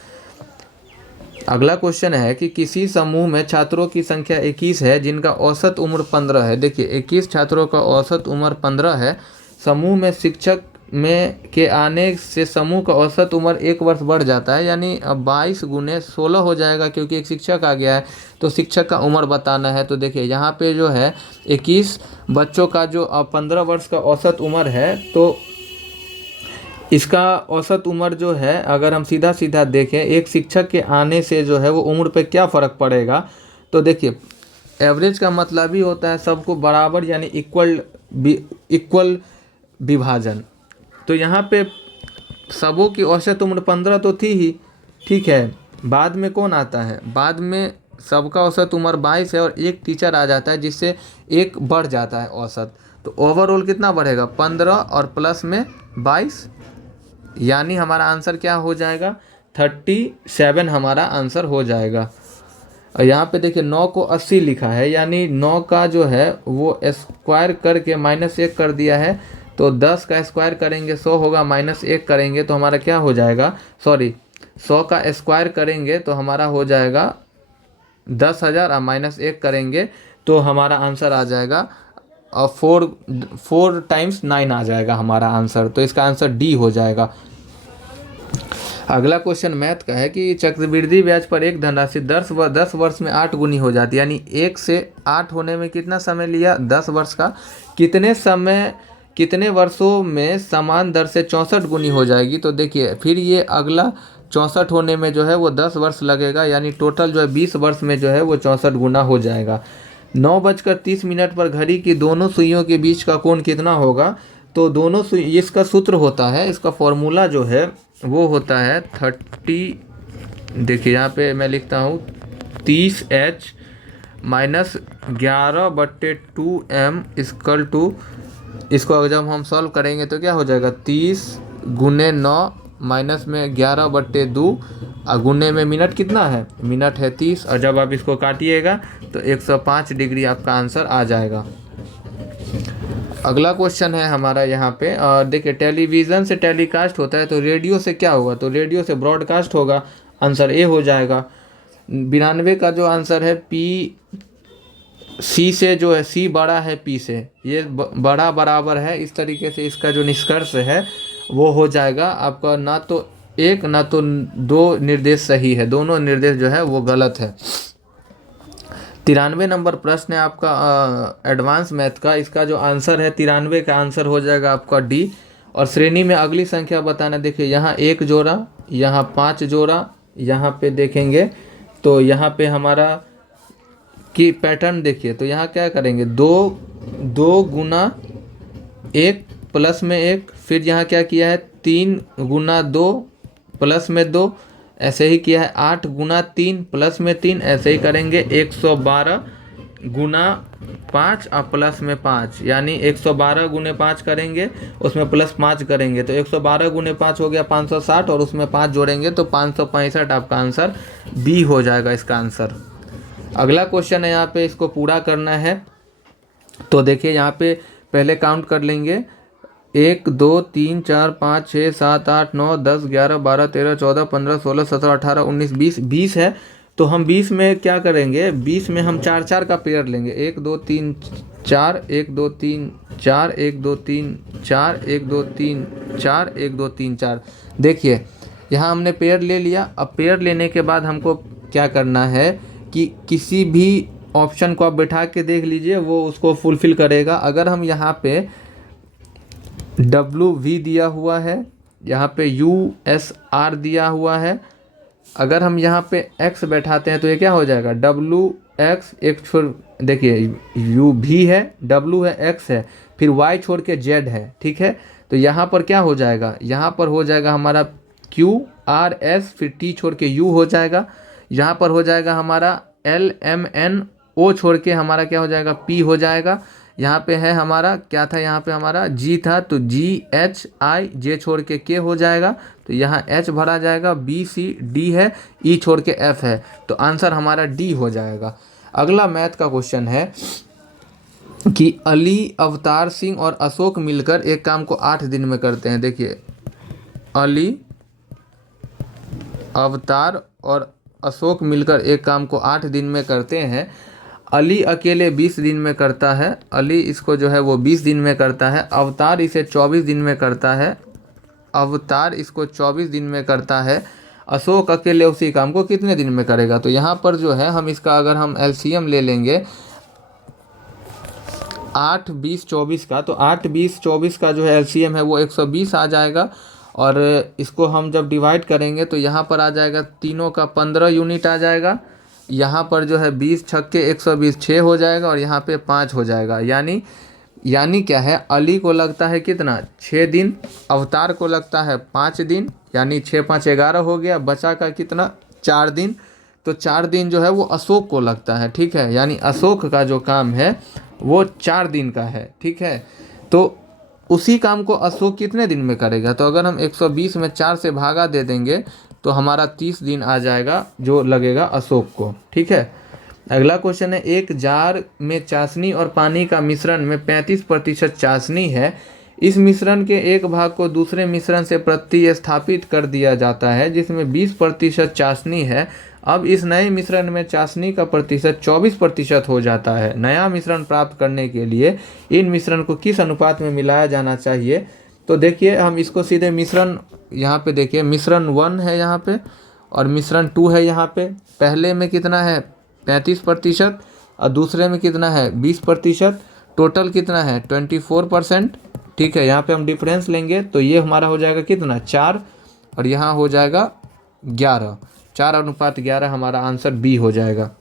अगला क्वेश्चन है कि किसी समूह में छात्रों की संख्या 21 है जिनका औसत उम्र 15 है। देखिए 21 छात्रों का औसत उम्र 15 है। समूह में शिक्षक के आने से समूह का औसत उम्र 1 वर्ष बढ़ जाता है, यानी 22 × 16 हो जाएगा, क्योंकि एक शिक्षक आ गया है तो शिक्षक का उम्र बताना है। तो देखिए यहाँ पे जो है 21 बच्चों का जो 15 वर्ष का औसत उम्र है, तो इसका औसत उम्र जो है अगर हम सीधा सीधा देखें, एक शिक्षक के आने से जो है वो उम्र पे क्या फ़र्क पड़ेगा? तो देखिए एवरेज का मतलब ही होता है सबको बराबर, यानी इक्वल विभाजन। तो यहाँ पे सबों की औसत उम्र 15 तो थी ही, ठीक है। बाद में कौन आता है? बाद में सबका औसत उम्र 22 है, और एक टीचर आ जाता है जिससे एक बढ़ जाता है औसत, तो ओवरऑल कितना बढ़ेगा? 15 और प्लस में 22, यानी हमारा आंसर क्या हो जाएगा? 37 हमारा आंसर हो जाएगा। और यहाँ पे देखिए 9 को 80 लिखा है, यानी 9 का जो है वो स्क्वायर करके -1 कर दिया है, तो 10 का स्क्वायर करेंगे 100 होगा, माइनस 1 करेंगे तो हमारा क्या हो जाएगा, सॉरी 100 का स्क्वायर करेंगे तो हमारा हो जाएगा 10,000 और माइनस 1 करेंगे तो हमारा आंसर आ जाएगा और 4 टाइम्स 9 आ जाएगा हमारा आंसर। तो इसका आंसर डी हो जाएगा। अगला क्वेश्चन मैथ का है कि चक्रवृद्धि ब्याज पर एक धनराशि 10 वर्ष में 8 गुनी हो जाती है, यानी 1 से 8 होने में कितना समय लिया, 10 वर्ष का। कितने वर्षों में समान दर से 64 गुनी हो जाएगी। तो देखिए फिर ये अगला 64 होने में जो है वो 10 वर्ष लगेगा, यानी टोटल जो है 20 वर्ष में जो है वो 64 गुना हो जाएगा। 9:30 पर घड़ी की दोनों सुइयों के बीच का कोण कितना होगा। तो दोनों सुई, इसका सूत्र होता है, इसका फॉर्मूला जो है वो होता है 30, देखिए यहाँ पे मैं लिखता हूँ 30H minus 11/2M equal to, इसको जब हम सॉल्व करेंगे तो क्या हो जाएगा 30 गुने 9 माइनस में 11/2 और गुने में मिनट कितना है, मिनट है 30, और जब आप इसको काटिएगा तो 105 डिग्री आपका आंसर आ जाएगा। अगला क्वेश्चन है हमारा यहाँ पे, और देखिए टेलीविज़न से टेलीकास्ट होता है तो रेडियो से क्या होगा, तो रेडियो से ब्रॉडकास्ट होगा, आंसर ए हो जाएगा। 92 का जो आंसर है पी सी से जो है सी बड़ा है पी से, ये बड़ा बराबर है, इस तरीके से इसका जो निष्कर्ष है वो हो जाएगा आपका। ना तो एक ना तो दो निर्देश सही है, दोनों निर्देश जो है वो गलत है। 93 नंबर प्रश्न है आपका एडवांस मैथ का, इसका जो आंसर है 93 का आंसर हो जाएगा आपका डी। और श्रेणी में अगली संख्या बताना, देखिए यहाँ 1 जोड़ा, यहाँ 5 जोड़ा, यहाँ पे देखेंगे तो यहाँ पे हमारा की पैटर्न देखिए, तो यहाँ क्या करेंगे 2 गुना 1 प्लस में 1, फिर यहाँ क्या किया है 3 गुना 2 प्लस में 2, ऐसे ही किया है 8 गुना 3 प्लस में 3, ऐसे ही करेंगे 112 गुना 5 और प्लस में 5, यानी 112 गुने 5 करेंगे उसमें प्लस 5 करेंगे तो 112 गुने 5 हो गया 560, और उसमें 5 जोड़ेंगे तो 565 आपका आंसर बी हो जाएगा इसका आंसर। अगला क्वेश्चन है यहाँ पे, इसको पूरा करना है तो देखिए यहाँ पे पहले काउंट कर लेंगे 1 2 3 4 5 6 7 8 9 10 11 12 13 14 15 16 17 18 19 20 20 है। तो हम 20 में क्या करेंगे, 20 में हम 4 का पेयर लेंगे, 1 2 3 4 1 2 3 4 1 2 3 4 1 2 3 4 1 2 3 4। देखिए यहाँ हमने पेयर ले लिया। अब पेयर लेने के बाद हमको क्या करना है कि किसी भी ऑप्शन को आप बैठा के देख लीजिए, वो उसको फुलफिल करेगा। अगर हम यहाँ पे WV दिया हुआ है, यहाँ पे USR दिया हुआ है, अगर हम यहाँ पे X बैठाते हैं तो ये क्या हो जाएगा WX, एक छोड़ देखिए UV है, W है, X है, फिर Y छोड़ के Z है, ठीक है। तो यहाँ पर क्या हो जाएगा, यहाँ पर हो जाएगा हमारा QRS, फिर T छोड़ के U हो जाएगा, यहाँ पर हो जाएगा हमारा LMNO छोड़ के हमारा क्या हो जाएगा P हो जाएगा। यहाँ पे है हमारा क्या था, यहाँ पे हमारा G था तो GHI, J छोड़ के K हो जाएगा, तो यहाँ H भरा जाएगा, BCD है, E छोड़ के F है, तो आंसर हमारा D हो जाएगा। अगला मैथ का क्वेश्चन है कि अली, अवतार सिंह और अशोक मिलकर एक काम को 8 दिन में करते हैं। देखिए अली, अवतार और अशोक मिलकर एक काम को 8 दिन में करते हैं। अली अकेले 20 दिन में करता है, अली इसको जो है वो 20 दिन में करता है। अवतार इसे 24 दिन में करता है, अवतार इसको 24 दिन में करता है। अशोक अकेले उसी काम को कितने दिन में करेगा। तो यहाँ पर जो है हम इसका अगर हम LCM ले लेंगे 8 20 24 का, तो 8 20 24 का जो है LCM है वो 120 आ जाएगा। और इसको हम जब डिवाइड करेंगे तो यहाँ पर आ जाएगा तीनों का 15 यूनिट आ जाएगा, यहाँ पर जो है 20 छक्के 120 6 हो जाएगा, और यहाँ पे 5 हो जाएगा। यानी क्या है, अली को लगता है कितना 6 दिन, अवतार को लगता है 5 दिन, यानी 6 5 11 हो गया, बचा का कितना 4 दिन। तो 4 दिन जो है वो अशोक को लगता है, ठीक है, यानी अशोक का जो काम है वो 4 दिन का है, ठीक है। तो उसी काम को अशोक कितने दिन में करेगा, तो अगर हम 120 में 4 से भागा दे देंगे तो हमारा 30 दिन आ जाएगा जो लगेगा अशोक को, ठीक है। अगला क्वेश्चन है, एक जार में चाशनी और पानी का मिश्रण में 35% चाशनी है, इस मिश्रण के एक भाग को दूसरे मिश्रण से प्रतिस्थापित कर दिया जाता है जिसमें 20% चाशनी है। अब इस नए मिश्रण में चाशनी का प्रतिशत 24% हो जाता है। नया मिश्रण प्राप्त करने के लिए इन मिश्रण को किस अनुपात में मिलाया जाना चाहिए? तो देखिए हम इसको सीधे मिश्रण यहाँ पे देखिए, मिश्रण 1 है यहाँ पे और मिश्रण 2 है यहाँ पे। पहले में कितना है 35% और दूसरे में कितना है 20%, टोटल कितना है 24%। ठीक है, यहाँ पे हम डिफरेंस लेंगे तो ये हमारा हो जाएगा कितना 4 और यहाँ हो जाएगा 11, 4:11 हमारा आंसर बी हो जाएगा।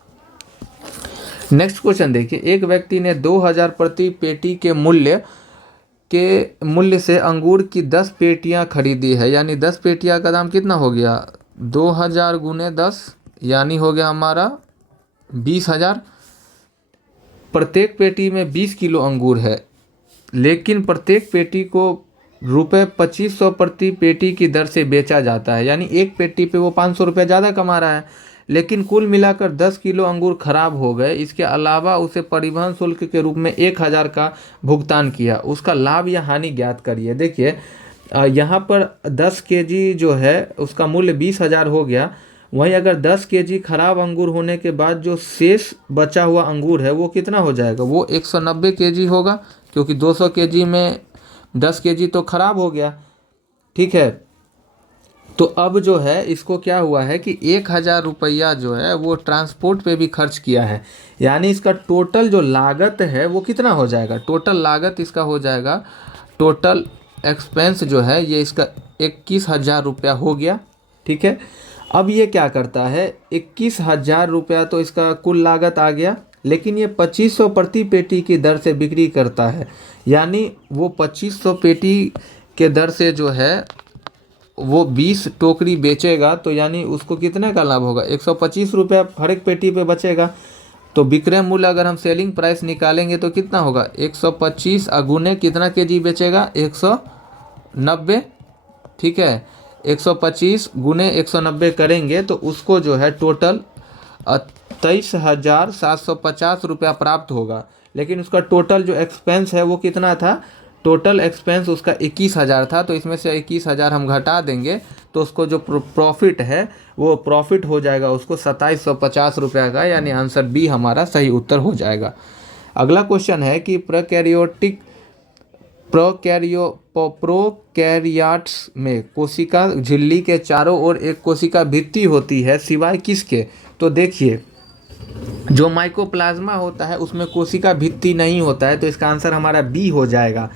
नेक्स्ट क्वेश्चन देखिए, एक व्यक्ति ने 2000 प्रति पेटी के मूल्य से अंगूर की 10 पेटियां खरीदी है, यानी 10 पेटियां का दाम कितना हो गया 2000 गुने 10 यानी हो गया हमारा 20,000। प्रत्येक पेटी में 20 किलो अंगूर है, लेकिन प्रत्येक पेटी को रुपये 2500 प्रति पेटी की दर से बेचा जाता है, यानी एक पेटी पे वो 500 रुपये ज़्यादा कमा रहा है, लेकिन कुल मिलाकर 10 किलो अंगूर खराब हो गए। इसके अलावा उसे परिवहन शुल्क के रूप में 1000 का भुगतान किया। उसका लाभ या हानि ज्ञात करिए। देखिए यहाँ पर 10 केजी जो है उसका मूल्य 20,000 हो गया। वहीं अगर 10 केजी खराब अंगूर होने के बाद जो शेष बचा हुआ अंगूर है वो कितना हो जाएगा, वो 190 केजी होगा, क्योंकि 200 केजी में 10 केजी तो खराब हो गया। ठीक है, तो अब जो है इसको क्या हुआ है कि 1000 रुपया जो है वो ट्रांसपोर्ट पे भी खर्च किया है, यानी इसका टोटल जो लागत है वो कितना हो जाएगा, टोटल लागत इसका हो जाएगा, टोटल एक्सपेंस जो है ये इसका 21,000 रुपया हो गया। ठीक है, अब ये क्या करता है 21,000 रुपया तो इसका कुल लागत आ गया, लेकिन ये 2500 प्रति पेटी की दर से बिक्री करता है, यानी वो 2500 पेटी के दर से जो है वो 20 टोकरी बेचेगा, तो यानी उसको कितने का लाभ होगा 125 रुपया हर एक पेटी पे बचेगा। तो विक्रय मूल्य अगर हम सेलिंग प्राइस निकालेंगे तो कितना होगा 125 अगुने कितना केजी बेचेगा 190। ठीक है, 125 गुने 190 करेंगे तो उसको जो है टोटल 23,750 रुपया प्राप्त होगा, लेकिन उसका टोटल जो एक्सपेंस है वो कितना था, टोटल एक्सपेंस उसका 21,000 था, तो इसमें से 21,000 हम घटा देंगे तो उसको जो प्रॉफिट है वो प्रॉफिट हो जाएगा उसको 2750 रुपया का, यानी आंसर बी हमारा सही उत्तर हो जाएगा। अगला क्वेश्चन है कि प्रोकैरियोट्स में कोशिका झिल्ली के चारों ओर एक कोशिका भित्ति होती है सिवाय किसके? तो देखिए जो माइकोप्लाज्मा होता है उसमें कोशिका भित्ति नहीं होता है, तो इसका आंसर हमारा बी हो जाएगा।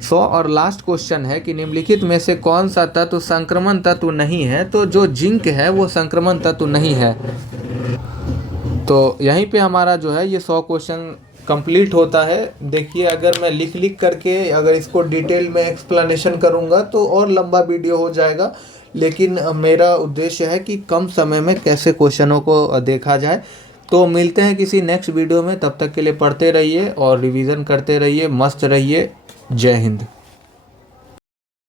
100 और लास्ट क्वेश्चन है कि निम्नलिखित में से कौन सा तत्व संक्रमण तत्व नहीं है? तो जो जिंक है वो संक्रमण तत्व नहीं है। तो यहीं पे हमारा जो है ये 100 क्वेश्चन कंप्लीट होता है। देखिए अगर मैं लिख करके अगर इसको डिटेल में एक्सप्लेनेशन करूँगा तो और लंबा वीडियो हो जाएगा, लेकिन मेरा उद्देश्य है कि कम समय में कैसे क्वेश्चनों को देखा जाए। तो मिलते हैं किसी नेक्स्ट वीडियो में, तब तक के लिए पढ़ते रहिए और रिवीजन करते रहिए, मस्त रहिए। जय हिंद।